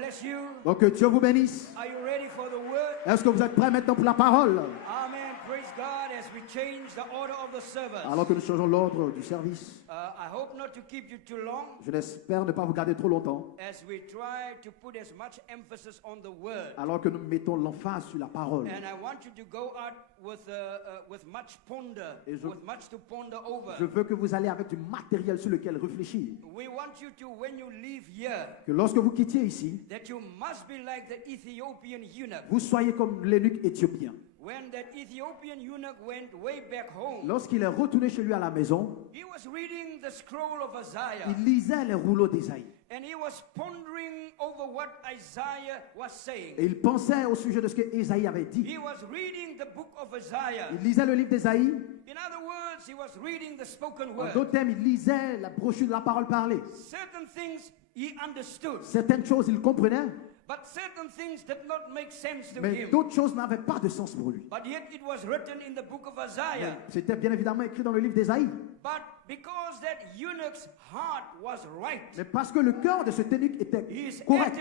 bless you. Donc que Dieu vous bénisse. Are you ready for the word? Est-ce que vous êtes prêts maintenant pour la parole? Amen. Praise God as we change the order of the service. Alors que nous changeons l'ordre du service, I hope not to keep you too long je l'espère ne pas vous garder trop longtemps. as we try to put as much emphasis on the word. Alors que nous mettons l'emphase sur la parole. And I want you to go out with much ponder, Et with much to ponder over. je veux que vous allez avec du matériel sur lequel réfléchir. We want you to, when you leave here, Que lorsque vous quittiez ici, that you must be like the Ethiopian eunuch. vous soyez comme l'eunuque éthiopien. When that Ethiopian eunuch went way back home, Lorsqu'il est retourné chez lui à la maison, he was reading the scroll of Isaiah. il lisait les rouleaux d'Ésaïe. And he was pondering over what Isaiah was saying. Et il pensait au sujet de ce que Ésaïe avait dit. He was reading the book of Isaiah. Il lisait le livre d'Ésaïe. In other words, he was reading the spoken En word. d'autres termes, il lisait la brochure de la parole parlée. Certain things he understood, Certaines choses, il comprenait, but certain things did not make sense to mais him. d'autres choses n'avaient pas de sens pour lui. But yet it was written in the book of Isaiah. C'était bien évidemment écrit dans le livre d'Ésaïe. But because that eunuch's heart was right, Mais parce que le cœur de ce eunuque était his correct,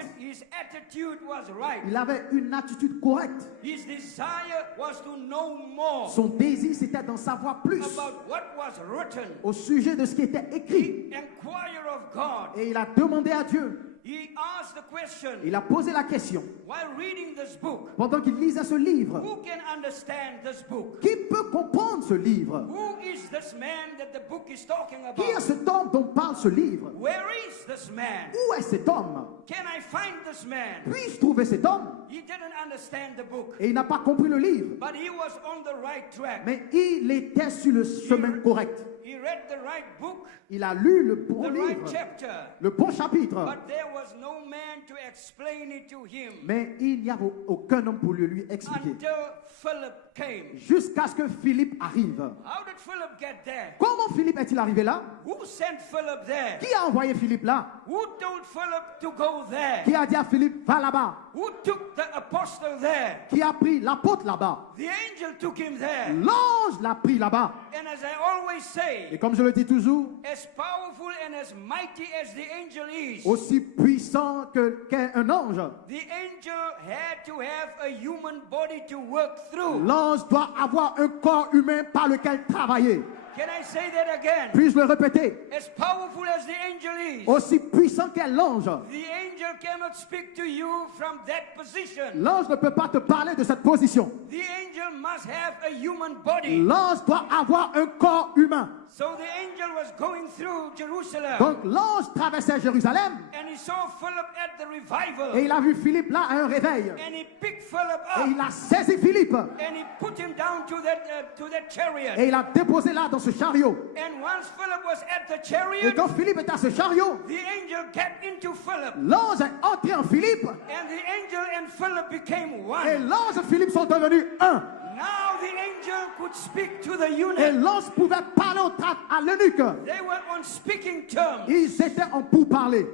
attitude was right, il avait une attitude correcte. his desire was to know more Son désir, c'était d'en savoir plus about what was written. au sujet de ce qui était écrit. He inquired of God. Et il a demandé à Dieu. He asked the question, Il a posé la question. while reading this book, Pendant qu'il lisait ce livre, who can understand this book? qui peut comprendre ce livre? Who is this man that the book is talking Qui est about? cet homme dont parle ce livre? Where is this man? Où est cet homme? Can I find this man? Puis-je trouver cet homme? He didn't understand the book, Et il n'a pas compris le livre. but he was on the right track. Mais il était sur le chemin correct. He read the right book, Il a lu le bon the right livre, chapter, le bon chapitre. but there was no man to explain it to him Mais il n'y avait aucun homme pour lui expliquer. until Philip came. Jusqu'à ce que Philippe arrive. How did Philip get there? Comment Philippe est-il arrivé là? Who sent Philip there? Qui a envoyé Philippe là? Who told Philip to go there? Qui a dit à Philippe, va là-bas? Who took the apostle there? Qui a pris l'apôtre là-bas? The angel took him there. L'ange l'a pris là-bas. And as I always Et say, comme je le dis toujours, as powerful and as mighty as the angel is, aussi puissant qu'est un ange, the angel had to have a human body to work through. l'ange doit avoir un corps humain par lequel travailler. Can I say that again? Puis-je le répéter? As powerful as the angel is, Aussi puissant qu'est l'ange, the angel cannot speak to you from that position. l'ange ne peut pas te parler de cette position. The angel must have a human body. L'ange doit avoir un corps humain. So the angel was going through Jerusalem, Donc l'ange traversait Jérusalem and he saw Philip at the revival, et il a vu Philippe là à un réveil. and he picked Philip Et up, il a saisi Philippe and he put him down to that chariot. et il a déposé là dans ce chariot. And once Philip was at the Et chariot, quand Philippe est à ce chariot, the angel got into Philip, l'ange est entré en Philippe and the angel and Philip became et one. l'ange et Philippe sont devenus un. Now the angel could speak to the Et eunuch. l'ange pouvait parler à l'eunuque. They were on speaking terms. Ils étaient en pourparlers.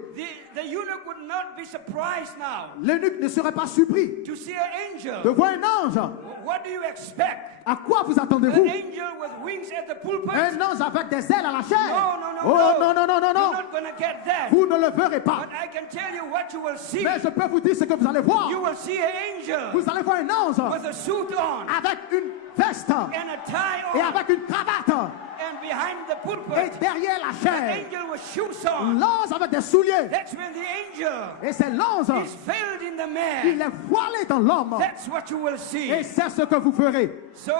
The eunuch would not be surprised now L'eunuque ne serait pas surpris to see an de angel. voir un ange. What do you expect? À quoi vous An attendez-vous? angel with wings at the pulpit? Un ange avec des ailes à la chair? No, Oh non, non, non, non, You're non. not going to get that. Vous ne le verrez pas. But I can tell you what you will see. Mais je peux vous dire ce que vous allez voir. You will see an angel Vous allez voir un ange with a suit on avec une veste and a tie et on, avec une cravate and behind the et pulpit, derrière la an chair, angel with shoes on. l'ange avec des souliers. That's when the angel Et c'est l'ange. is veiled in the Il man. est voilé dans l'homme. That's what you will see. Et c'est ce que vous ferez. So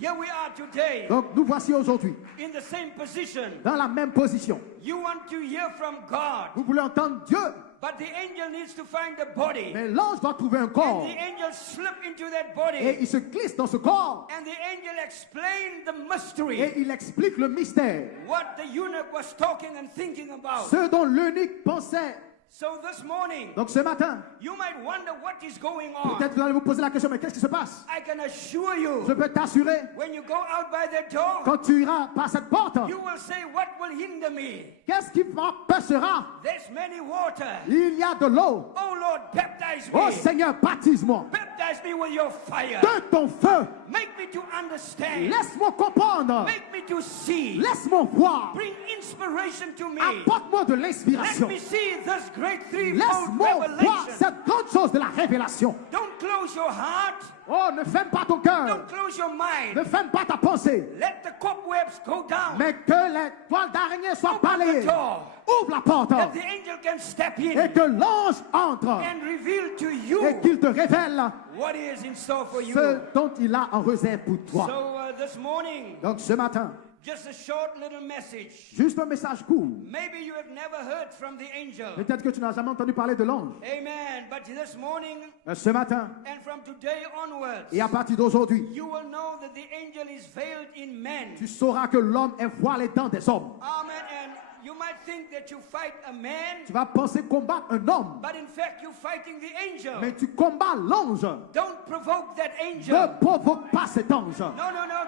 here we are today Donc nous voici aujourd'hui in the same position. dans la même position. You want to hear from God, Vous voulez entendre Dieu, but the angel needs to find the body. mais l'ange doit trouver un And corps. the angel slip into that Et body. il se glisse dans ce corps. And the angel explained the Et mystery. il explique le mystère. What the eunuch was talking and thinking about. Ce dont l'eunuque pensait. So this morning, Donc ce matin, you might wonder what is going on. peut-être vous allez vous poser la question, mais qu'est-ce qui se passe? I can assure Je you, peux t'assurer, when you go out by the door, quand tu iras par cette porte, you will say, what will hinder me? qu'est-ce qui m'empêchera? There's many water. Il y a de l'eau. Oh Lord, baptize Oh me. Seigneur, baptise-moi Baptize me with your fire. de ton feu. Make me me to understand. Laisse-moi comprendre. Make me to see. Laisse-moi voir. Bring inspiration to me. Apporte-moi de Let l'inspiration. me see this great threefold Laisse-moi voir revelation. cette grande chose de la révélation. Don't close your heart. Oh, ne ferme pas ton cœur. Don't close your mind. Ne ferme pas ta pensée. Let the cobwebs go down. Mais que les toiles d'araignée soient Open the balayées. door. Ouvre la porte. That the angel can step Et in que l'ange entre. and reveal to you Et qu'il te révèle what is in store for you. ce dont il a en réserve pour toi. So this morning, Donc ce matin, just a short little message. juste un message court. Maybe you have never heard from the angel. Peut-être que tu n'as jamais entendu parler de l'ange. Amen. But this morning Ce matin, and from today onwards, et à partir d'aujourd'hui, you will know that the angel is veiled in men. tu sauras que l'homme est voilé dans des hommes. Amen. And you might think that you fight a man, Tu vas penser combattre un homme, but in fact you're fighting the angel. mais tu combats l'ange. Don't provoke that Ne angel. provoque pas cet ange. No,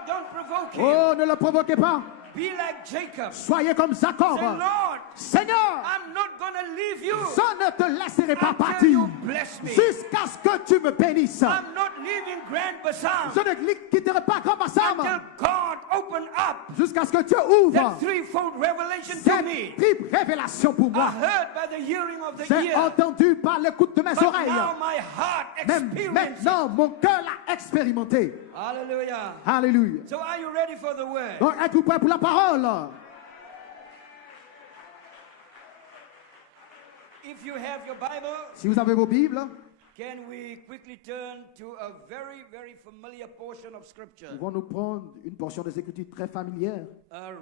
don't provoke him. Oh, ne le provoquez pas. Be like Jacob. Soyez comme Jacob. Say, Lord, Seigneur, I'm not going to leave you je ne te laisserai pas until partir you bless me. jusqu'à ce que tu me bénisses. I'm not leaving Grand Bassam Je ne quitterai pas Grand Bassam until God open up jusqu'à ce que Dieu that ouvre threefold revelation to cette me. triple révélation pour I moi. heard by the hearing of the J'ai ear, entendu par l'écoute de mes but oreilles. now my heart Même experiences it. maintenant, mon cœur l'a expérimenté. Hallelujah. Alléluia. So are you ready for the word? Donc, êtes-vous prêts pour la parole? If you have your Bible, Si vous avez vos Bibles, can we quickly turn to a very, very familiar portion of Scripture? nous allons nous prendre une portion des Écritures très familière.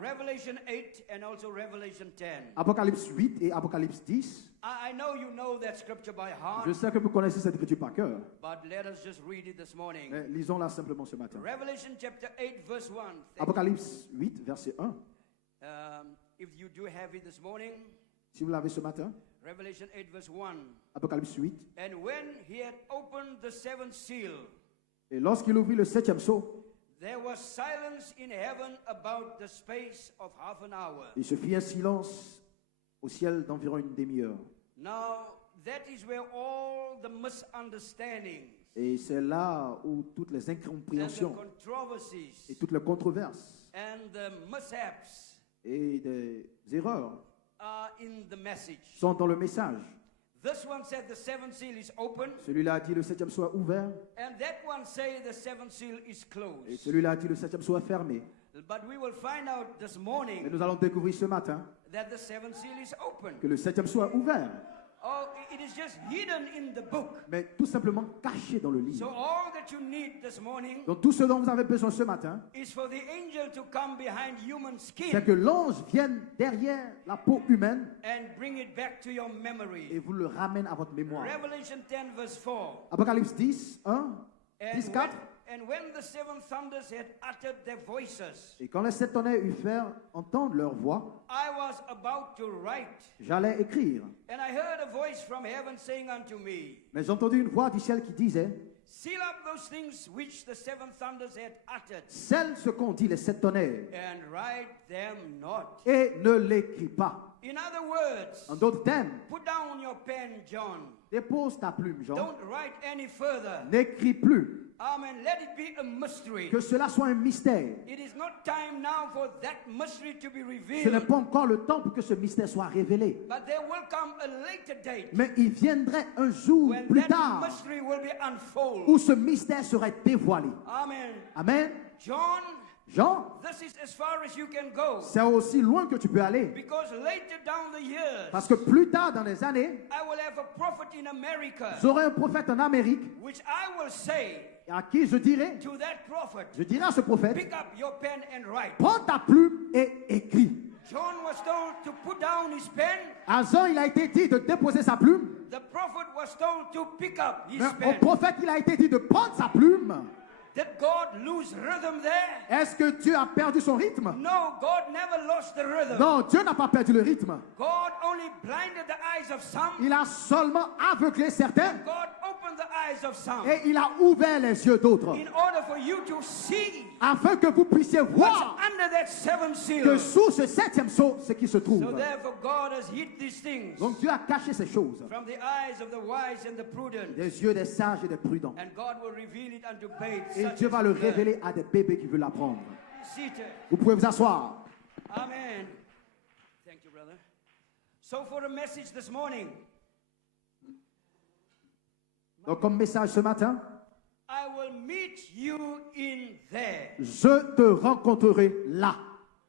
Revelation 8 and also Revelation 10. Apocalypse 8 et Apocalypse 10. I know that Scripture by heart, Je sais que vous connaissez cette Écriture par cœur. but let us just read it this morning. Mais lisons-la simplement ce matin. Revelation chapter 8 verse 1. Apocalypse 8, verset 1. If you do have it this morning, Si vous l'avez ce matin, Revelation 8 verse 1. Apocalypse 8. And when he had opened the seventh seal, Et lorsqu'il ouvrit le septième sceau, there was silence in heaven about the space of half an hour. il se fit un silence au ciel d'environ une demi-heure. Now, that is where all the misunderstandings Et c'est là où toutes les and the incompréhensions controversies et toutes les controverses and the mishaps et des erreurs are in the message. sont dans le message. This one said the seventh seal is open, Celui-là a dit le septième sceau est ouvert and that one say the seventh seal is et closed. celui-là a dit le septième sceau est fermé. But we will find out this Et morning nous allons découvrir ce matin that the seventh seal is open. que le septième sceau est ouvert, Oh, it is just hidden in the book. mais tout simplement caché dans le So livre. all that you need this morning Donc tout ce dont vous avez besoin ce matin, is for the angel to come behind human c'est skin que l'ange vienne derrière la peau humaine and bring it back to your et memory. vous le ramène à votre mémoire. Revelation 10 verse 4. Apocalypse 10, 1, 10, 4. And when the seven thunders had uttered their voices, Et quand les sept tonnerres eurent fait entendre leur voix, I was about to write, j'allais écrire. and I heard a voice from heaven saying unto me, Mais j'entendis une voix du ciel qui disait, seal up those things which the seven thunders had uttered, scelle ce qu'ont dit les sept tonnerres and write them not. et ne l'écris pas. In other words, En d'autres termes, put down your pen, John. dépose ta plume, Jean. Don't write any further. N'écris plus. Amen. Let it be a mystery. Que cela soit un mystère. It is not time now for that mystery to be Ce n'est revealed. pas encore le temps pour que ce mystère soit révélé. But there will come a later date Mais il viendrait un jour when plus that tard mystery will be unfolded. où ce mystère serait dévoilé. Amen. Amen. John, Jean, this is as far as you can go. c'est aussi loin que tu peux aller. Because later down the years, Parce que plus tard dans les années, I will have a prophet in America, j'aurai un prophète en Amérique which I will say à qui je dirai to that prophet, je dirai à ce prophète, pick up your pen and write. prends ta plume et écris. John was told to put down his pen. À Jean, il a été dit de déposer sa plume. The prophet was told to pick up his Mais au pen. prophète, il a été dit de prendre sa plume. Did God lose rhythm there? Est-ce que Dieu a perdu son rythme? No, God never lost the rhythm. Non, Dieu n'a pas perdu le rythme. God only blinded the eyes of some. Il a seulement aveuglé certains. God opened the eyes of some. Et il a ouvert les yeux d'autres. In order for you to see Afin que vous puissiez what's voir under that seventh que seal. sous ce septième sceau, ce qui se So trouve. therefore God has hid these things Donc Dieu a caché ces choses from the eyes of the wise and the prudent. des yeux des sages et des prudents. And God will reveal it unto babes. Et such Dieu as va le you learn. révéler à des bébés qui veulent l'apprendre. Seated. Vous pouvez vous asseoir. Amen. Thank you, brother. So for the message this morning, Donc comme message ce matin, I will meet you in there. je te rencontrerai là.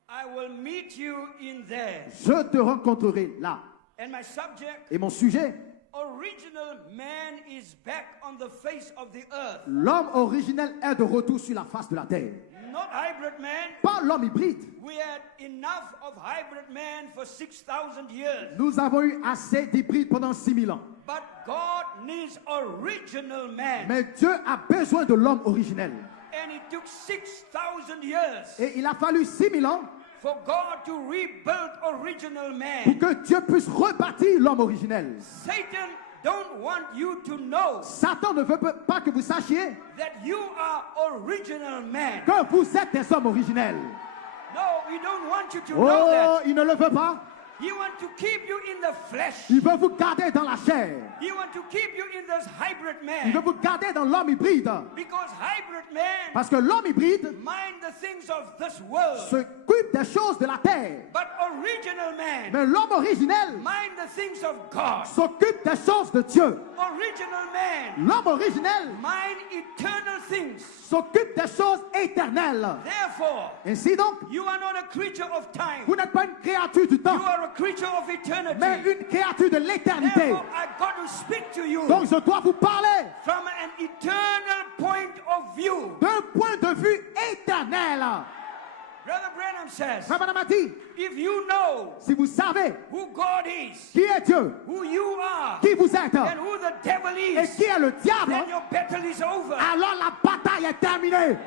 I will meet you in there. Je te rencontrerai là. And my subject, Et mon sujet, original man is back on the face of the earth. l'homme originel est de retour sur la face de la terre. Not hybrid man. Pas l'homme hybride. We had enough of hybrid man for 6,000 years. Nous avons eu assez d'hybrides pendant 6000 ans. But God needs original man. Mais Dieu a besoin de l'homme originel. And it took 6,000 years Et il a fallu 6000 ans for God to rebuild original pour man. que Dieu puisse rebâtir l'homme originel. Satan don't want you to know Satan ne veut pas que vous sachiez that you are original man. que vous êtes des hommes originels. No, he don't want you to know Oh, that. il ne le veut pas. He want to keep you in the flesh. Il veut vous garder dans la chair. He want to keep you in this hybrid Il veut man. vous garder dans l'homme hybride. Because hybrid man Parce que l'homme hybride mind the things of this world. s'occupe des choses de la terre. But original man Mais l'homme originel mind the things of God. s'occupe des choses de Dieu. Original man L'homme originel mind eternal things. s'occupe des choses éternelles. Therefore, Ainsi donc, you are not a creature of time. vous n'êtes pas une créature du temps, You are a creature of mais eternity. une créature de l'éternité. Therefore, I got to speak to you Donc je dois vous parler from an eternal point of view. d'un point de vue éternel. Brother Branham says, Frère Branham a dit, if you know si vous savez who God is, qui est Dieu, who you are, qui vous êtes and who the devil et is, qui est le diable, then your battle is over. alors la bataille est terminée.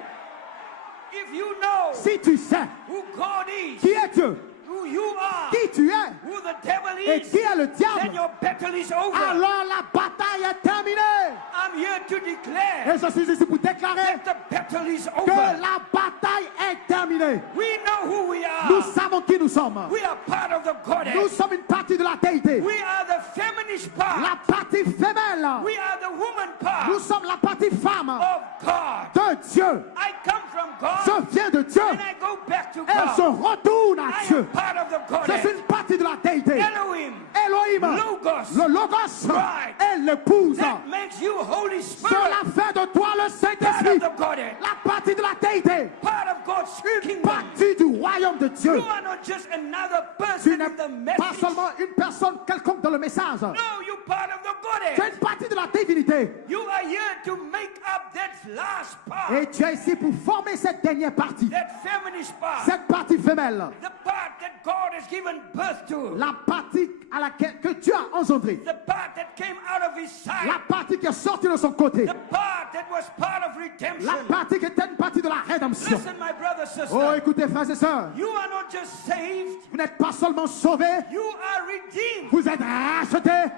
If you know Si tu sais who God is, qui est Dieu, who you are, qui tu es who the devil et is, qui est le then diable, your battle is over. alors la bataille est terminée. I'm here to Et declare je suis ici pour déclarer that the battle is que over. la bataille est terminée. We know who we Nous are. savons qui nous sommes. We are part of the Nous Godhead. sommes une partie de la déité. We are the feminist part. La partie femelle. We are the woman Nous part sommes la partie femme of God. de Dieu. I come from Je God viens de Dieu and I go back to et je God. retourne à I Dieu. am part of the Je suis Godhead. une partie de la déité. Elohim, Elohim, Logos, le Logos Right. et l'épouse. that makes you Holy Spirit, Cela fait de toi le part Saint-Esprit, of the Godhead, la partie de la déité, part of God's une kingdom. partie du royaume de Dieu. You are not just another Tu person n'es in the pas message. seulement une personne quelconque dans le message. No, you're part of the Tu es Godhead. une partie de la divinité. You are here to make up that last part, Et tu es ici pour former cette dernière partie. that feminist part, Cette partie femelle. the part that God has given birth to, La partie à laquelle que Dieu a engendré. the part that came out of His side, La partie qui est sortie de son côté. the part that was part of La redemption. partie qui était une partie de la rédemption. Listen, my brother, sister, Oh, écoutez, frères et sœurs. you are not just saved, Vous n'êtes pas seulement sauvés. you are redeemed. Vous êtes rachetés.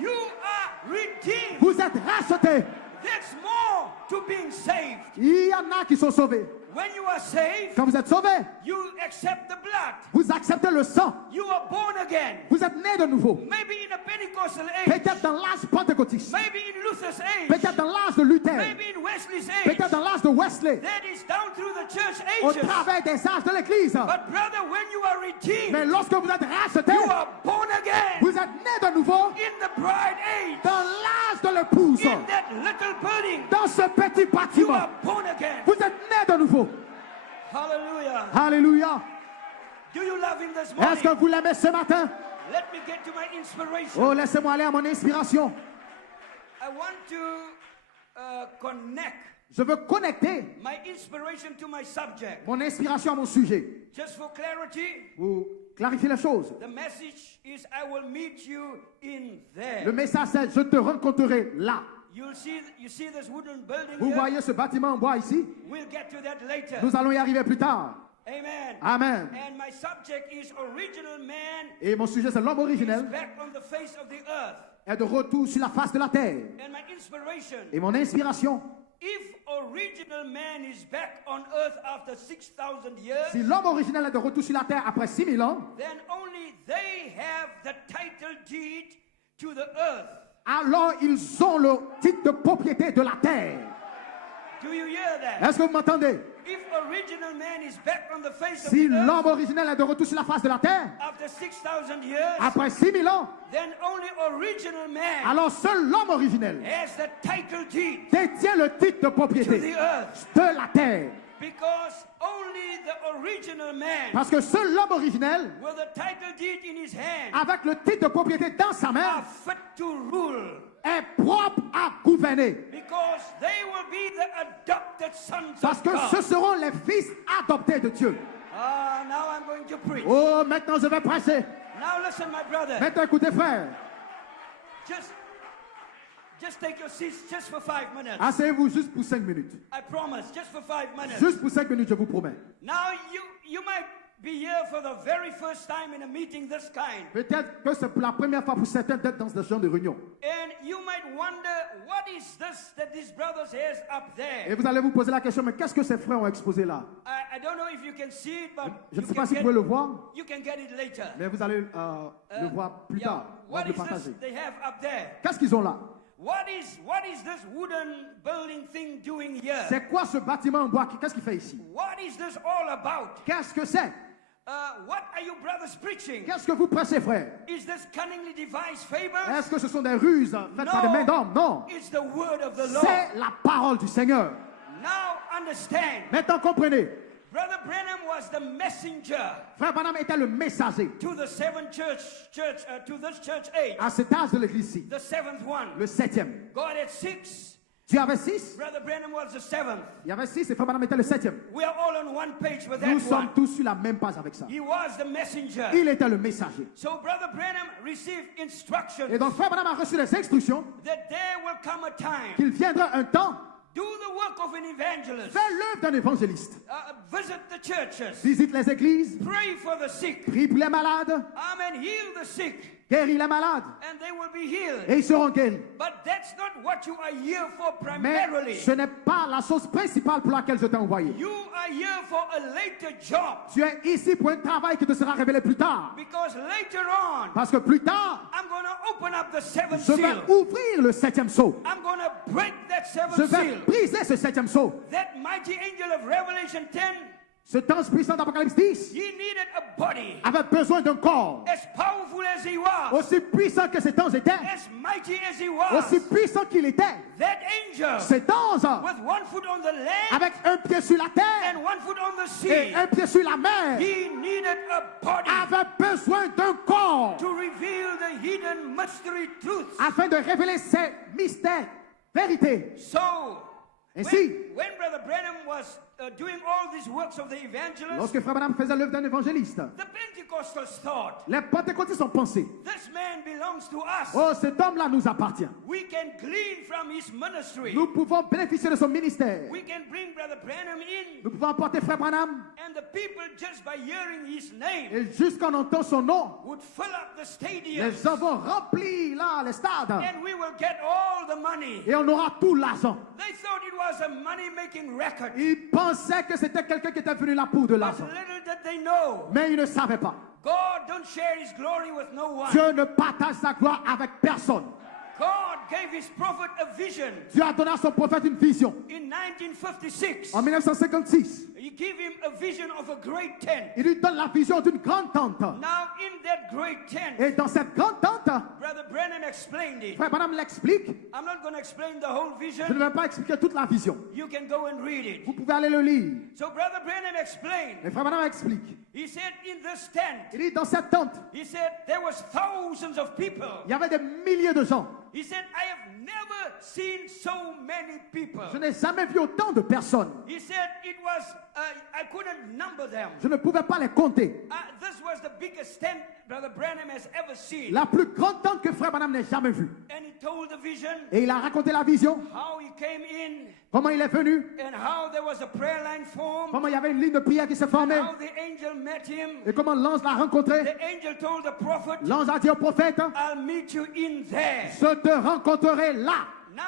You are redeemed. Vous êtes rachetés. There's more to being saved. Il y en a qui sont sauvés. When you are saved, Quand vous êtes sauvés, you accept the blood. vous acceptez le sang. You are born again. Vous êtes nés de nouveau. Maybe in a Pentecostal age, Peut-être dans l'âge pentecôtiste. maybe in Luther's age, Peut-être dans l'âge de Luther. maybe in Wesley's age. Peut-être dans l'âge de Wesley. That is down through the church Au ages. travers des âges de l'Église. But brother, when you are redeemed, Mais lorsque vous êtes rachetés, you are born again vous êtes nés de nouveau in the bride age, dans l'âge de l'épouse. in that little building. Dans ce petit You bâtiment. are born again. Vous êtes nés de nouveau. Hallelujah. Alléluia. Do you love him this Est-ce que morning? vous l'aimez ce matin? Let me get to my inspiration. Oh, laissez-moi aller à mon inspiration. I want to connect Je veux connecter my inspiration to my subject. mon inspiration à mon sujet. Just for clarity, Vous clarifiez les choses. the message is I will meet you in Le there. message c'est je te rencontrerai là. You see this wooden building Vous here? voyez ce bâtiment en bois ici? We'll get to that later. Nous allons y arriver plus tard. Amen. Amen. And my subject is original man Et mon sujet c'est l'homme is originel back on the face of the earth. est de retour sur la face de la terre. And my inspiration, Et mon inspiration, if original man is back on earth after 6,000 years, si l'homme originel est de retour sur la terre après 6000 ans, then only they have the title deed to the earth. alors ils ont le titre de propriété de la terre. Do you hear that? Est-ce que vous m'entendez? If original man is back on the face of Si the earth l'homme originel est de retour sur la face de la terre, after 6,000 years, après 6000 ans, then only original man alors seul l'homme originel has the title deed détient le titre de to propriété the earth. de la terre. Because only the original man Parce que seul l'homme originel, with the title deed in his hand avec le titre de propriété dans sa main, are fit to rule. est propre à gouverner. Because they will be the adopted sons Parce of que ce God. seront les fils adoptés de Dieu. Now I'm going to preach. Oh, maintenant je vais prêcher. Now listen, my brother. Maintenant écoutez, frère. Just take your seats just for 5 minutes. Asseyez-vous juste pour 5 minutes. I promise, just for 5 minutes. Juste pour 5 minutes, je vous promets. Now you might be here for the very first time in a meeting this kind. Peut-être que c'est pour la première fois pour certains d'être dans ce genre de réunion. And you might wonder, what is this that these brothers has up Et there? vous allez vous poser la question, mais qu'est-ce que ces frères ont exposé là? I don't know if you can see it, but Je ne sais pas si vous pouvez le voir, you can get it later. mais vous allez le voir plus tard. On va What le is this partager. they have up there? Qu'est-ce qu'ils ont là? What is this wooden building thing doing here? C'est quoi ce bâtiment en bois? Qu'est-ce qu'il fait ici? What is this all about? Qu'est-ce que c'est? What are you brothers preaching? Qu'est-ce que vous prêchez, frère? Is this cunningly devised favor? Est-ce que ce sont des ruses faites par des mains d'hommes? Non. It's the word of the Lord. C'est la parole du Seigneur. Now understand, Maintenant, comprenez. Brother Branham was the messenger Frère Branham était le messager to the seventh to this church age, à cet âge de l'église-ci, the seventh one. le 7e. God had 6. Tu avais 6? Brother Branham was the 7th. Il y avait 6 et Frère Branham était le 7e. We are all on one page with Nous that sommes one. tous sur la même page avec ça. He was the messenger. Il était le messager. So Brother Branham received instructions Et donc Frère Branham a reçu les instructions that there will come a time. qu'il viendra un temps Do the work of an evangelist. faire l'œuvre d'un évangéliste. Visit the churches. Visite les églises, Pray for the sick. prie pour les malades, Amen. Heal the sick. guérit les malades And they will be healed. et ils seront guéris. But that's not what you are here for Mais primarily. ce n'est pas la chose principale pour laquelle je t'ai envoyé. You are here for a later job. Tu es ici pour un travail qui te sera révélé plus tard. Because later on, Parce que plus tard, I'm going to open up the seventh je vais seal. ouvrir le 7e sceau. I'm going to break that Je seventh vais seal. briser ce 7e sceau. That mighty angel of Revelation 10, Ce ange puissant d'Apocalypse 10 he needed a body avait besoin d'un corps. as powerful as he was, Aussi puissant que cet ange était, as mighty as he was. aussi puissant qu'il était, That angel, cet ange, with one foot on the land avec un pied sur la terre and one foot on the et sea, un pied sur la mer, he needed a body avait besoin d'un corps to reveal the hidden mystery truths. afin de révéler ces mystères, vérités. So, Ainsi, when Brother Branham was doing all these works of the evangelist, lorsque Frère Branham faisait l'œuvre d'un évangéliste, the Pentecostals thought, les pentecôtistes ont pensé, this man belongs to us. oh, cet homme-là nous appartient. We can glean from his ministry. Nous pouvons bénéficier de son ministère. We can bring Brother Branham in, Nous pouvons apporter Frère Branham and the people, just by hearing his name, et jusqu'en entendant son nom, would fill up the stadium, les gens vont remplir là les stades and we will get all the money. et on aura tout l'argent. They thought it was a money-making record, Ils pensaient que c'était quelqu'un qui était venu là pour de but l'argent. little did they know, Mais ils ne savaient pas. God don't share his glory with no one. Dieu ne partage sa gloire avec personne. God gave his prophet a vision Dieu a donné à son prophète une vision. in 1956. En 1956, He gave him a vision of a great tent. il lui donne la vision d'une grande tente. Now, in that great tent, Et dans cette grande tente, Brother Branham explained it. Frère Branham l'explique. I'm not going to explain the whole Je ne vision. vais pas expliquer toute la vision. You can go and read it. Vous pouvez aller le lire. So Brother Branham explained. Mais Frère Branham explique. He said in this tent, Il dit dans cette tente, he said there was thousands of people. il y avait des milliers de gens. He said, I have never seen so many people. Je n'ai jamais vu autant de personnes. He said it was, I couldn't number them. Je ne pouvais pas les compter. This was the biggest tent Brother Branham has ever seen. La plus grande tente que Frère Branham n'ait jamais vue. And he told the vision, Et il a raconté la vision, how he came in, comment il est venu, and how there was a prayer line formed, comment il y avait une ligne de prière qui se formait, how the angel met him. et comment l'ange l'a rencontré. The angel told the prophet, L'ange a dit au prophète, I'll meet you in there. je te rencontrerai là. Now,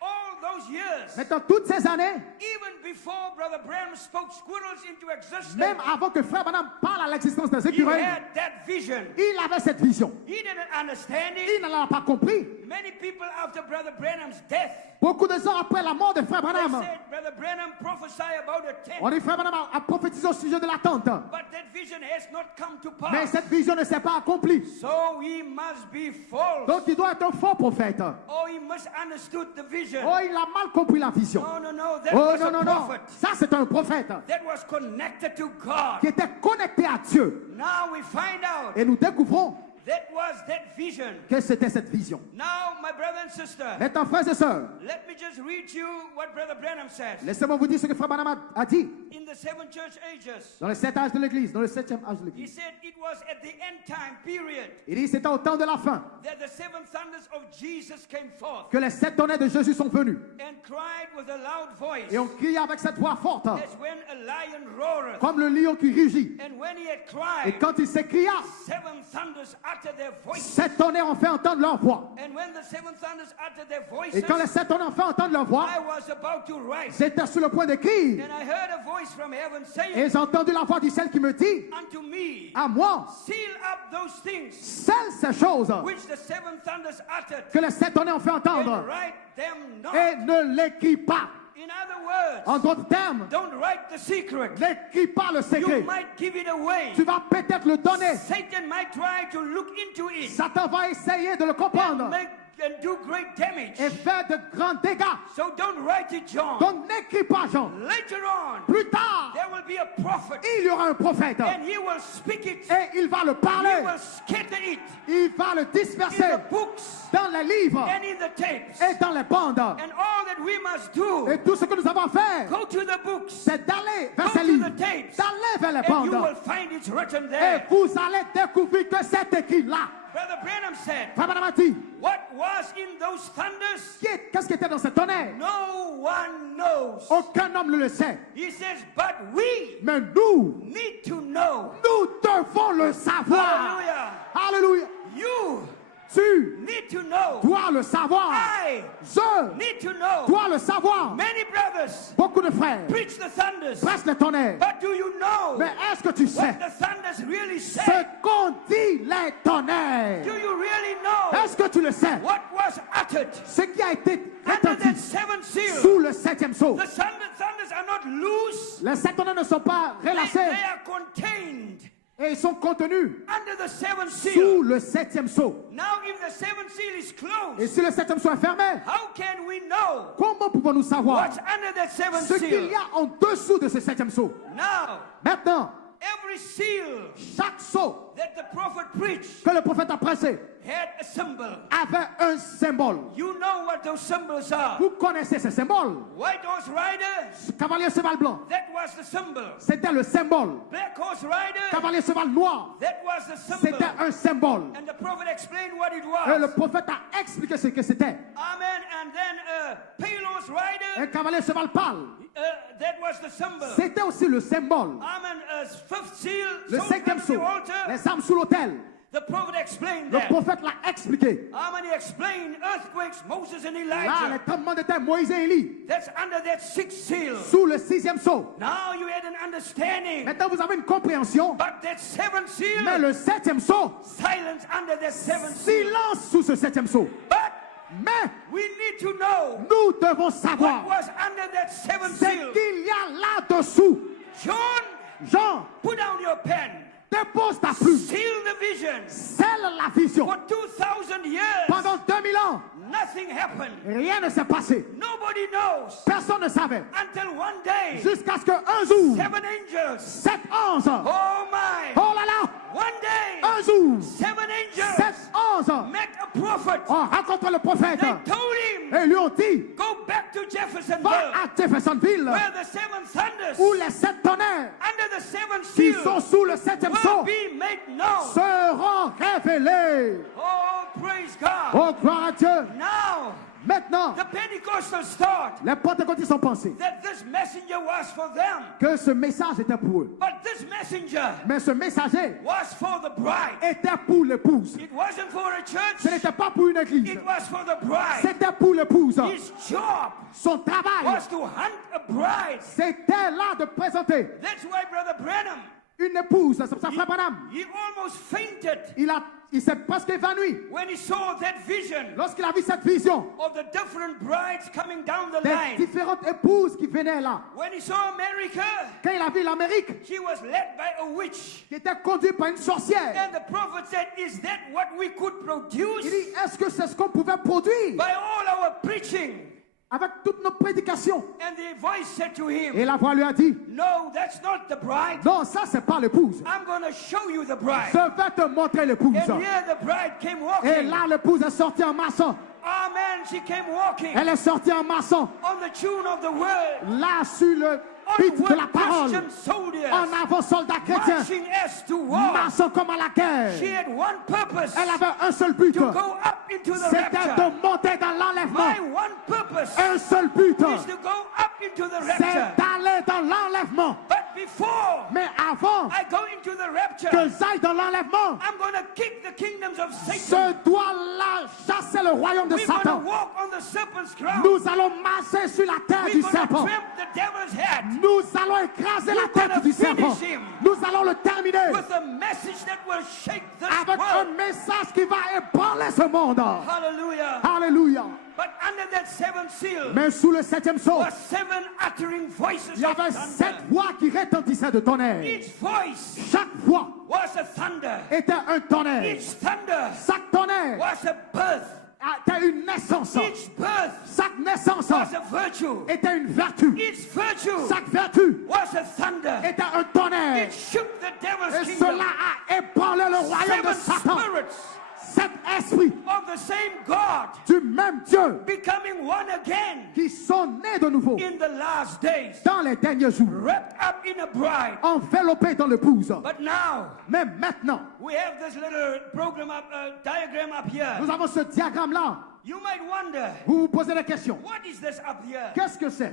all those years, Maintenant, toutes ces années, even before Brother Branham spoke squirrels into existence, même avant que Frère Branham parle à l'existence des he écureuils, had that vision. il avait cette vision. He didn't understand Il it. ne l'a pas compris. Many people after Brother Branham's death, Beaucoup de temps après la mort de Frère they Branham, said Brother Branham prophesied about a tent, on dit Frère Branham a prophétisé au sujet de la tente. but that vision has not come to Mais pass. cette vision ne s'est pas accomplie. So he must be false, Donc il doit être un faux prophète. or he misunderstood the vision. Oh, il a mal compris la vision. No, that Oh was non, a non, non. prophet Ça, c'est un prophète that was connected to God. qui était connecté à Dieu. Now we find out Et nous découvrons that was that vision. que c'était cette vision. Now, my brother and sister, Maintenant, frères et sœurs, let me just read you what Brother Branham says. laissez-moi vous dire ce que Frère Branham a dit In the seven church ages, dans le 7 âge de l'Église, dans le 7e âge de he l'Église. said it was at the end time period Il dit c'était au temps de la fin that the seven thunders of Jesus came forth que les 7 tonnerres de Jésus sont venus. and cried with a loud voice, Et on crie avec cette voix forte, as when a lion roareth. comme le lion qui rugit. And when he had Et cried, quand il s'écria, seven thunders uttered their voices. 7 tonnerres ont fait entendre leur voix. And when the seven thunders uttered their voices, Et quand les 7 tonnerres ont fait entendre leur voix, I was about to write. j'étais sur le point d'écrire. And I heard a voice from heaven saying Et j'ai entendu la voix du ciel qui me dit, unto me, à moi, seal up those things scelle ces choses which the seven thunders uttered, que les 7 tonnerres ont fait and entendre. write them not. Et ne l'écris pas. In other words, En d'autres termes, don't write the secret. n'écris pas le You secret. might give it away. Tu vas peut-être le donner. Satan might try to look into it Satan va essayer de le and comprendre make and do great damage. et faire de grands dégâts. So don't write it, John. Donc n'écris pas, Jean. Later on, Plus tard, there will be a prophet, il y aura un prophète and he will speak it. et il va le He parler. will scatter it Il va le in disperser the books dans les livres and in the tapes. et dans les bandes. And all that we must do, Et tout ce que nous avons à faire, go to the books, c'est d'aller vers go ces to livres, the tapes, d'aller vers les and you bandes. will find it's written Et there. vous allez découvrir que c'est écrit là. Brother Branham said, Frère Branham a dit, what was in those thunders? qu'est-ce qui était dans ce tonnerre? No one knows. Aucun homme ne le sait. He says, but we Mais nous, need to know. nous devons le savoir. Hallelujah. Alléluia. You Tu need to know. dois le savoir. I Je need to know. dois le savoir. Many brothers Beaucoup de frères preach the thunders. pressent le tonnerre. But do you know Mais est-ce que tu sais what the thunders really ce say? qu'ont dit les tonnerres? Do you really know Est-ce que tu le sais? what was uttered Ce qui a été under that retenti seventh seal? sous le 7e sceau. The thunders are not loose. Les 7 tonnerres ne sont pas They relâchés are contained et ils sont contenus under the seventh sous seal. le 7e sceau. Now, if the seventh seal is Et closed, si le 7e sceau est fermé, how can we know comment pouvons-nous savoir what's under that seventh ce qu'il seal? y a en dessous de ce 7e sceau? Now, Maintenant, every seal chaque sceau that the prophet preached que le prophète a pressé had a symbol. avait un symbole. You know what those symbols are. Vous connaissez ces symboles. White horse rider, Cavalier cheval blanc, that was the symbol. c'était le symbole. Black horse rider, Cavalier cheval noir, that was the symbol. c'était un symbole. And the prophet explained what it Et le was. prophète a expliqué ce que c'était. Amen. And then pale horse rider, Un cavalier cheval pâle, that was the symbol. c'était aussi le symbole. Amen. Fifth seal, Le sold 5e under the sceau, altar. les armes sous l'autel. The prophet explained Le that. prophète l'a expliqué. Amen. He explained earthquakes, Moses and Là, Elijah. les tremblements de terre, Moïse et Élie, That's under that sixth seal. sous le 6e sceau. Now you had an understanding. Maintenant, vous avez une compréhension. But that seventh seal, Mais le 7e sceau, silence under that seventh seal. silence sous ce 7e sceau. But Mais we need to know nous devons what savoir was under that seventh ce seal. qu'il y a là-dessous. John, Jean, put down your pen. dépose ta plume. Seal the vision. Scelle la vision. For 2,000 years, Pendant 2000 ans, nothing happened. rien ne s'est passé. Nobody knows. Personne ne savait. Until one day, Jusqu'à ce qu'un jour, 7 angels. 7 anges, Oh my. oh là là, One day, un jour, 7 angels 7 anges met a prophet. ont rencontré le prophète They told him, et lui ont dit, go back to Jeffersonville, va à Jeffersonville, where the 7 thunders où les 7 tonnerres under the 7 qui seal sont sous le 7e will sceau be made known. seront révélés. Oh, praise God. Oh, gloire à Dieu. Now, Maintenant, the Pentecostals thought les pentecôtistes ont pensé that this messenger was for them. que ce message était pour eux. But this messenger Mais ce messager was for the bride. était pour l'épouse. It wasn't for a Ce church. n'était pas pour une église. It was for the bride. C'était pour l'épouse. His job Son travail, was to hunt a bride. c'était là de présenter That's why Brother Branham, une épouse. C'est pour ça, frère Branham, he almost fainted il s'est presque évanoui when he saw that vision lorsqu'il a vu cette vision of the different brides coming down the des line. différentes épouses qui venaient là. When he saw America, Quand il a vu l'Amérique, she was led by a witch. qui était conduite par une sorcière, And the prophet said, is that what we could produce il dit, est-ce que c'est ce qu'on pouvait produire by all our preaching? avec toutes nos prédications? And the voice said to him, Et la voix lui a dit, no, that's not the bride. non, ça c'est pas l'épouse. I'm going to show you the bride. Je vais te montrer l'épouse. And here the bride came Et walking. là, l'épouse est sortie en maçon. Amen. She came walking Elle est sortie en maçon. on the tune of the word. Là, sur le beat de la Onward parole. Christian soldiers En avant, soldat chrétien. marching as to war. Maçon comme à la She guerre. had one purpose, Elle avait un seul but. to go up into the C'était rapture. de monter dans l'enlèvement. My one purpose Un seul but. is to go up into the C'est rapture. d'aller dans l'enlèvement. But before Mais avant I go into the rapture, que j'aille dans l'enlèvement, I'm going to kick the kingdoms of je Satan. dois là chasser le royaume de We're going to Satan. walk on the serpent's crown. Nous allons marcher sur la terre We're du going to serpent. tramp the devil's head Nous allons écraser la You're gonna tête du serpent. finish him. Nous allons le terminer with a message that will shake this avec world. un message qui va ébranler ce monde. Hallelujah. Alléluia. But under that seventh seal Mais sous le septième sceau, was seven uttering voices il y of avait thunder. 7 voix qui retentissaient de tonnerre. Each voice Chaque voix was a thunder. était un tonnerre. Each thunder Chaque tonnerre was a birth. était une naissance. Each birth Chaque naissance was a virtue. était une vertu. Each virtue Chaque vertu was a thunder. était un tonnerre. It shook the devil's Et kingdom. cela a ébranlé le royaume de Seven Satan. spirits 7 esprits of the same God du même Dieu becoming one again qui sont nés de nouveau in the last days, dans les derniers jours, wrapped up in a bride. enveloppés dans l'épouse. But now Mais maintenant, we have this little diagram up here. nous avons ce diagramme-là. You might wonder, Vous vous posez la question. what is this up here? Qu'est-ce que c'est?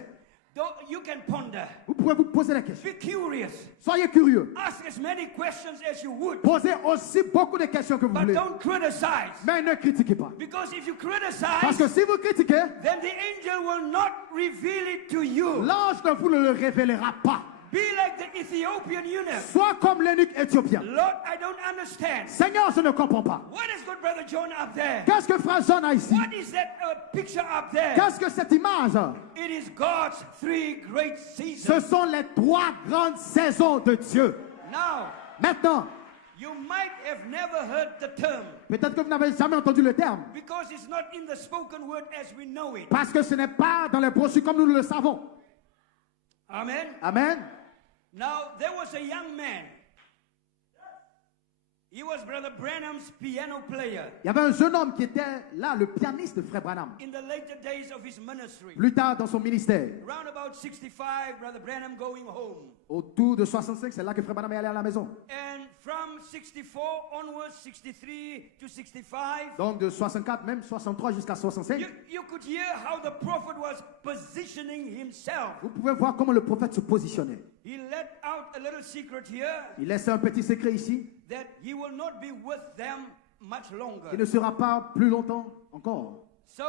You can ponder. Vous pouvez vous poser la question. Be curious. Soyez curieux. Ask as many questions as you would. Posez aussi beaucoup de questions que vous But voulez. don't criticize. Mais ne critiquez pas. Because if you Parce criticize, que si vous critiquez, then the angel will not reveal it to you. l'ange ne vous le révélera pas. Be like the Ethiopian eunuch. Sois comme l'eunuque éthiopien. Lord, I don't understand. Seigneur, je ne comprends pas. What is good, Brother John, up there? Qu'est-ce que frère John a ici? What is that picture up there? Qu'est-ce que cette image? It is God's three great Ce seasons. sont les 3 grandes saisons de Dieu. Now, Maintenant, you might have never heard the term peut-être que vous n'avez jamais entendu le terme. because it's not in the spoken word as we know it. Parce que ce n'est pas dans les brochures comme nous le savons. Amen. Amen. Now, there was a young man. He was Brother Branham's piano player Il y avait un jeune homme qui était là, le pianiste de frère Branham. in the later days of his ministry. Plus tard dans son ministère, Around about 65, Brother Branham going home. autour de 65, c'est là que frère Branham est allé à la maison. And from 64 onwards, 63 to 65, Donc de 64, même 63 jusqu'à 65, you could hear how the prophet was positioning himself. vous pouvez voir comment le prophète se positionnait. He let out a little secret here Il laissait un petit secret ici. that he will not be with them much longer. Il ne sera pas plus longtemps encore. So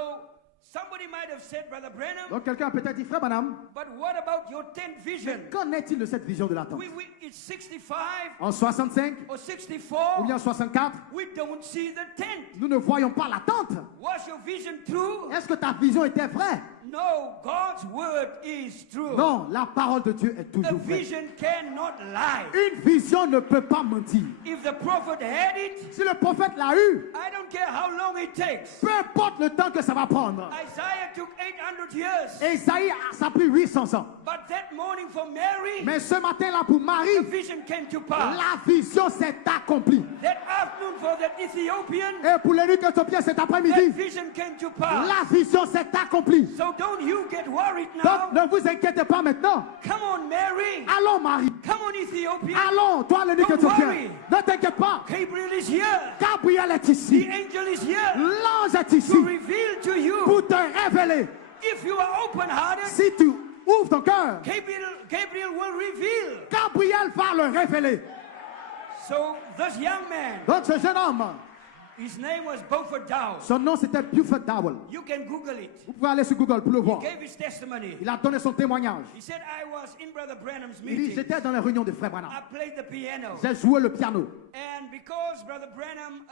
somebody might have said, Brother Branham, Donc quelqu'un a peut-être dit, frère Branham, but what about your 10th vision? qu'en est-il de cette vision de l'attente? It's 65 En 65 or ou 64. bien en 64, We don't see the tent. nous ne voyons pas l'attente. Was your vision true? Est-ce que ta vision était vraie? No, God's word is true. Non, la parole de Dieu est A toujours vraie. vision cannot lie. Une vision ne peut pas mentir. If the prophet had it, Si le prophète l'a eu, I don't care how long it takes. peu importe le temps que ça va prendre. Isaiah took 800 years. Esaïe, ça a pris 800 ans. But that morning for Mary, Mais ce matin-là, pour the Marie, vision came to pass. la vision s'est accomplie. That afternoon for that Ethiopian, Et pour l'eunuque éthiopien cet that après-midi, vision came to pass. la vision s'est accomplie. So don't you get worried Donc now. ne vous inquiétez pas maintenant. Come on, Mary. Allons, Marie. Come on, Ethiopian. Allons, toi l'eunuque Don't éthiopien. worry. Ne t'inquiète pas. Gabriel is here. Gabriel est The ici. angel is here. L'ange l'ange est ici to reveal to you. pour te révéler. If you are open-hearted, Si tu ouvres ton cœur, Gabriel will reveal. Gabriel va le révéler. So this young man, Donc ce jeune homme, his name was Beaufort Dow. son nom c'était Buford Dowell. You can Google it. Vous pouvez aller sur Google pour le He voir. gave his testimony. Il a donné son témoignage. He said, I was in Brother Branham's Il dit, meeting. j'étais dans la réunion de Frère Branham. I played the piano. J'ai joué le piano. And because Brother Branham,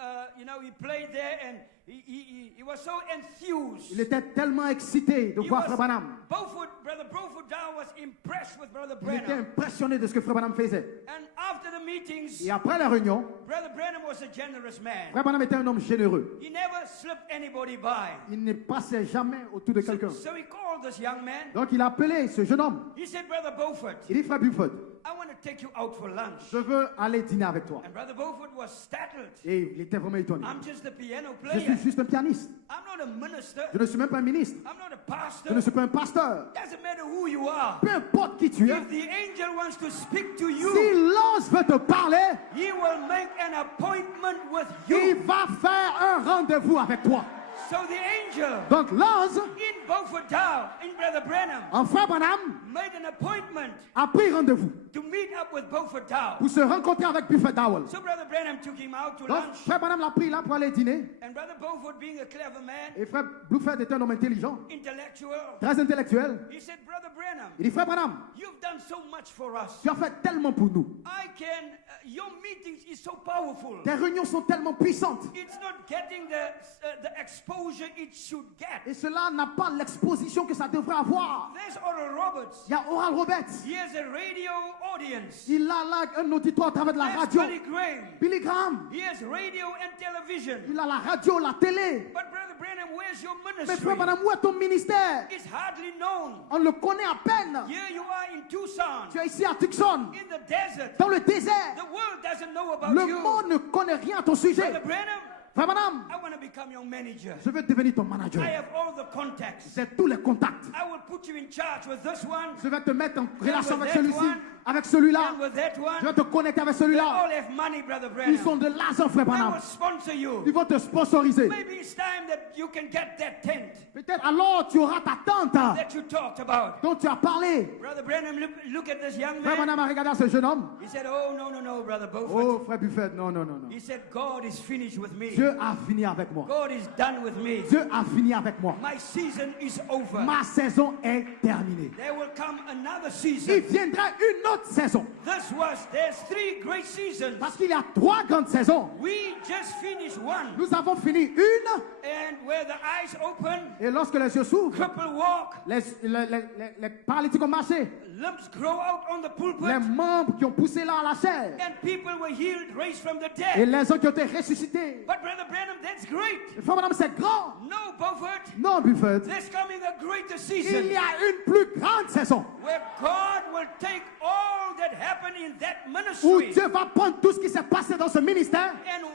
he played there and he was so enthused. Il était tellement excité de voir Frère Branham. Brother Beaufort Dow was impressed with Brother Il était Branham. impressionné de ce que Frère Branham faisait. And after the meetings, Et après la réunion, Brother Branham was a generous man. Frère Branham était un homme généreux. He never slipped anybody by. Il ne passait jamais autour de quelqu'un. So he called this young man. Donc il a appelé ce jeune homme. He said, Brother Beaufort, Il dit, Frère Buford, I want to take you out for lunch. je veux aller dîner avec toi. And Brother Beaufort was startled. Et il était vraiment étonné. I'm just a piano Je player. suis juste un pianiste. I'm not a minister. Je ne suis même pas un ministre. I'm not a Je pastor. ne suis pas un pasteur. Doesn't matter who you are. Peu importe qui tu es, If the angel wants to speak to si you, l'ange veut te parler, he will make an appointment with il you. va faire un rendez-vous avec toi. So the angel Donc l'ange, in Beaufort Dow, in Brother Branham, en Frère Branham, made an appointment a pris rendez-vous to meet up with Beaufort Dow. pour se rencontrer avec Buford Dowell. So Brother Branham took him out to Donc lunch. Frère Branham l'a pris là pour aller dîner. And Brother Beaufort, being a clever man, Et Frère Buford était un homme intelligent, intellectual, très intellectuel. he said, Brother Branham, Il dit, Frère Branham, you've done so much for us. tu as fait tellement pour nous. Your meetings is so powerful. Tes réunions sont tellement puissantes. It's not getting the exposure it should get. Et cela n'a pas l'exposition que ça devrait avoir. There's Oral Roberts. Il y a Oral Roberts. He has a radio audience. Il a là un auditoire à travers de la There's radio. Billy Graham. Billy Graham. He has radio and television. Il a la radio, la télé. But Brother Branham, where's your Mais ministry? Frère Branham, où est ton ministère? It's hardly known. On le connaît à peine. Here you are in Tucson, Tu es ici à Tucson, in the desert. dans le désert. The world doesn't know about Le you. monde ne connaît rien à ton sujet. Brother Branham, Frère Branham, I want to become your manager. je veux devenir ton manager. I have all the contacts. J'ai tous les contacts. I will put you in charge with this one Je vais te mettre en relation avec that celui-ci, one, avec celui-là. and with that Je one. vais te connecter avec They celui-là. all have money, Brother Ils Branham. sont de l'argent, Frère They Branham. will sponsor you. Ils vont te sponsoriser. Maybe it's time that you can get that tent Peut-être alors tu auras ta tante that you talked about. dont tu as parlé. Brother Branham, look at this young Frère man. Branham a regardé à ce jeune homme. He said, oh, no, Brother Beaufort. Oh, Frère Buffet, non, non, non, non. He said, God is finished with me. Dieu a fini avec moi. God is done with me. Dieu a fini avec moi. My season is over. Ma saison est terminée. There will come another Il season. viendra une autre saison. There's 3 great seasons. Parce qu'il y a 3 grandes saisons. We just finished one. Nous avons fini une. And where the eyes open, Et lorsque les yeux s'ouvrent, cripple walk, les paralytiques ont marché. limbs grow out on the Les pulpit, membres qui ont poussé là à la chair. and people were healed, raised from the Et dead. les gens qui ont été ressuscités. But Brother Branham, that's great. Frère Branham, c'est grand. No, Beaufort, Non, Buffet. there's coming a greater Il season y a une plus grande saison. where God will take all that happened in that Où ministry Dieu va prendre tout ce qui s'est passé dans ce ministère and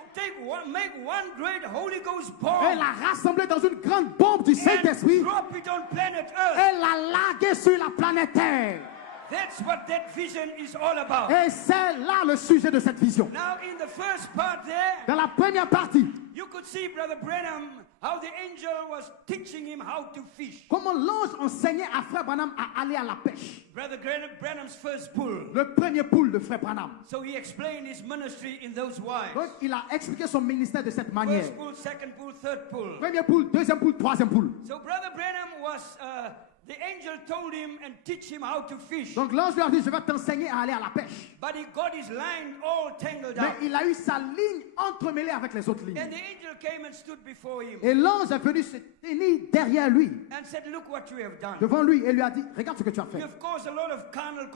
make one great Holy Ghost et bomb l'a rassembler dans une grande bombe du and Saint-Esprit drop it on planet Earth. et la larguer sur la planète Terre. That's what that vision is all about. Et c'est là le sujet de cette vision. Now, in the first part there, Dans la première partie, you could see Brother Branham, how the angel was teaching him how to fish. comment l'ange enseignait à Frère Branham à aller à la pêche. Brother Branham's first pull. Le premier poule de Frère Branham. So he explained his ministry in those wives. Donc il a expliqué son ministère de cette manière. First pull, second pull, third pull. Premier poule, deuxième poule, troisième poule. So Brother Branham was, the angel told him and teach him how to fish. Donc l'ange lui a dit, je vais t'enseigner à aller à la pêche. But he got his line all tangled Mais up. il a eu sa ligne entremêlée avec les autres lignes. And the angel came and stood before him Et l'ange est venu se tenir derrière lui, and said, look what you have done. devant lui, et lui a dit, regarde ce que tu as fait. You have caused a lot of carnal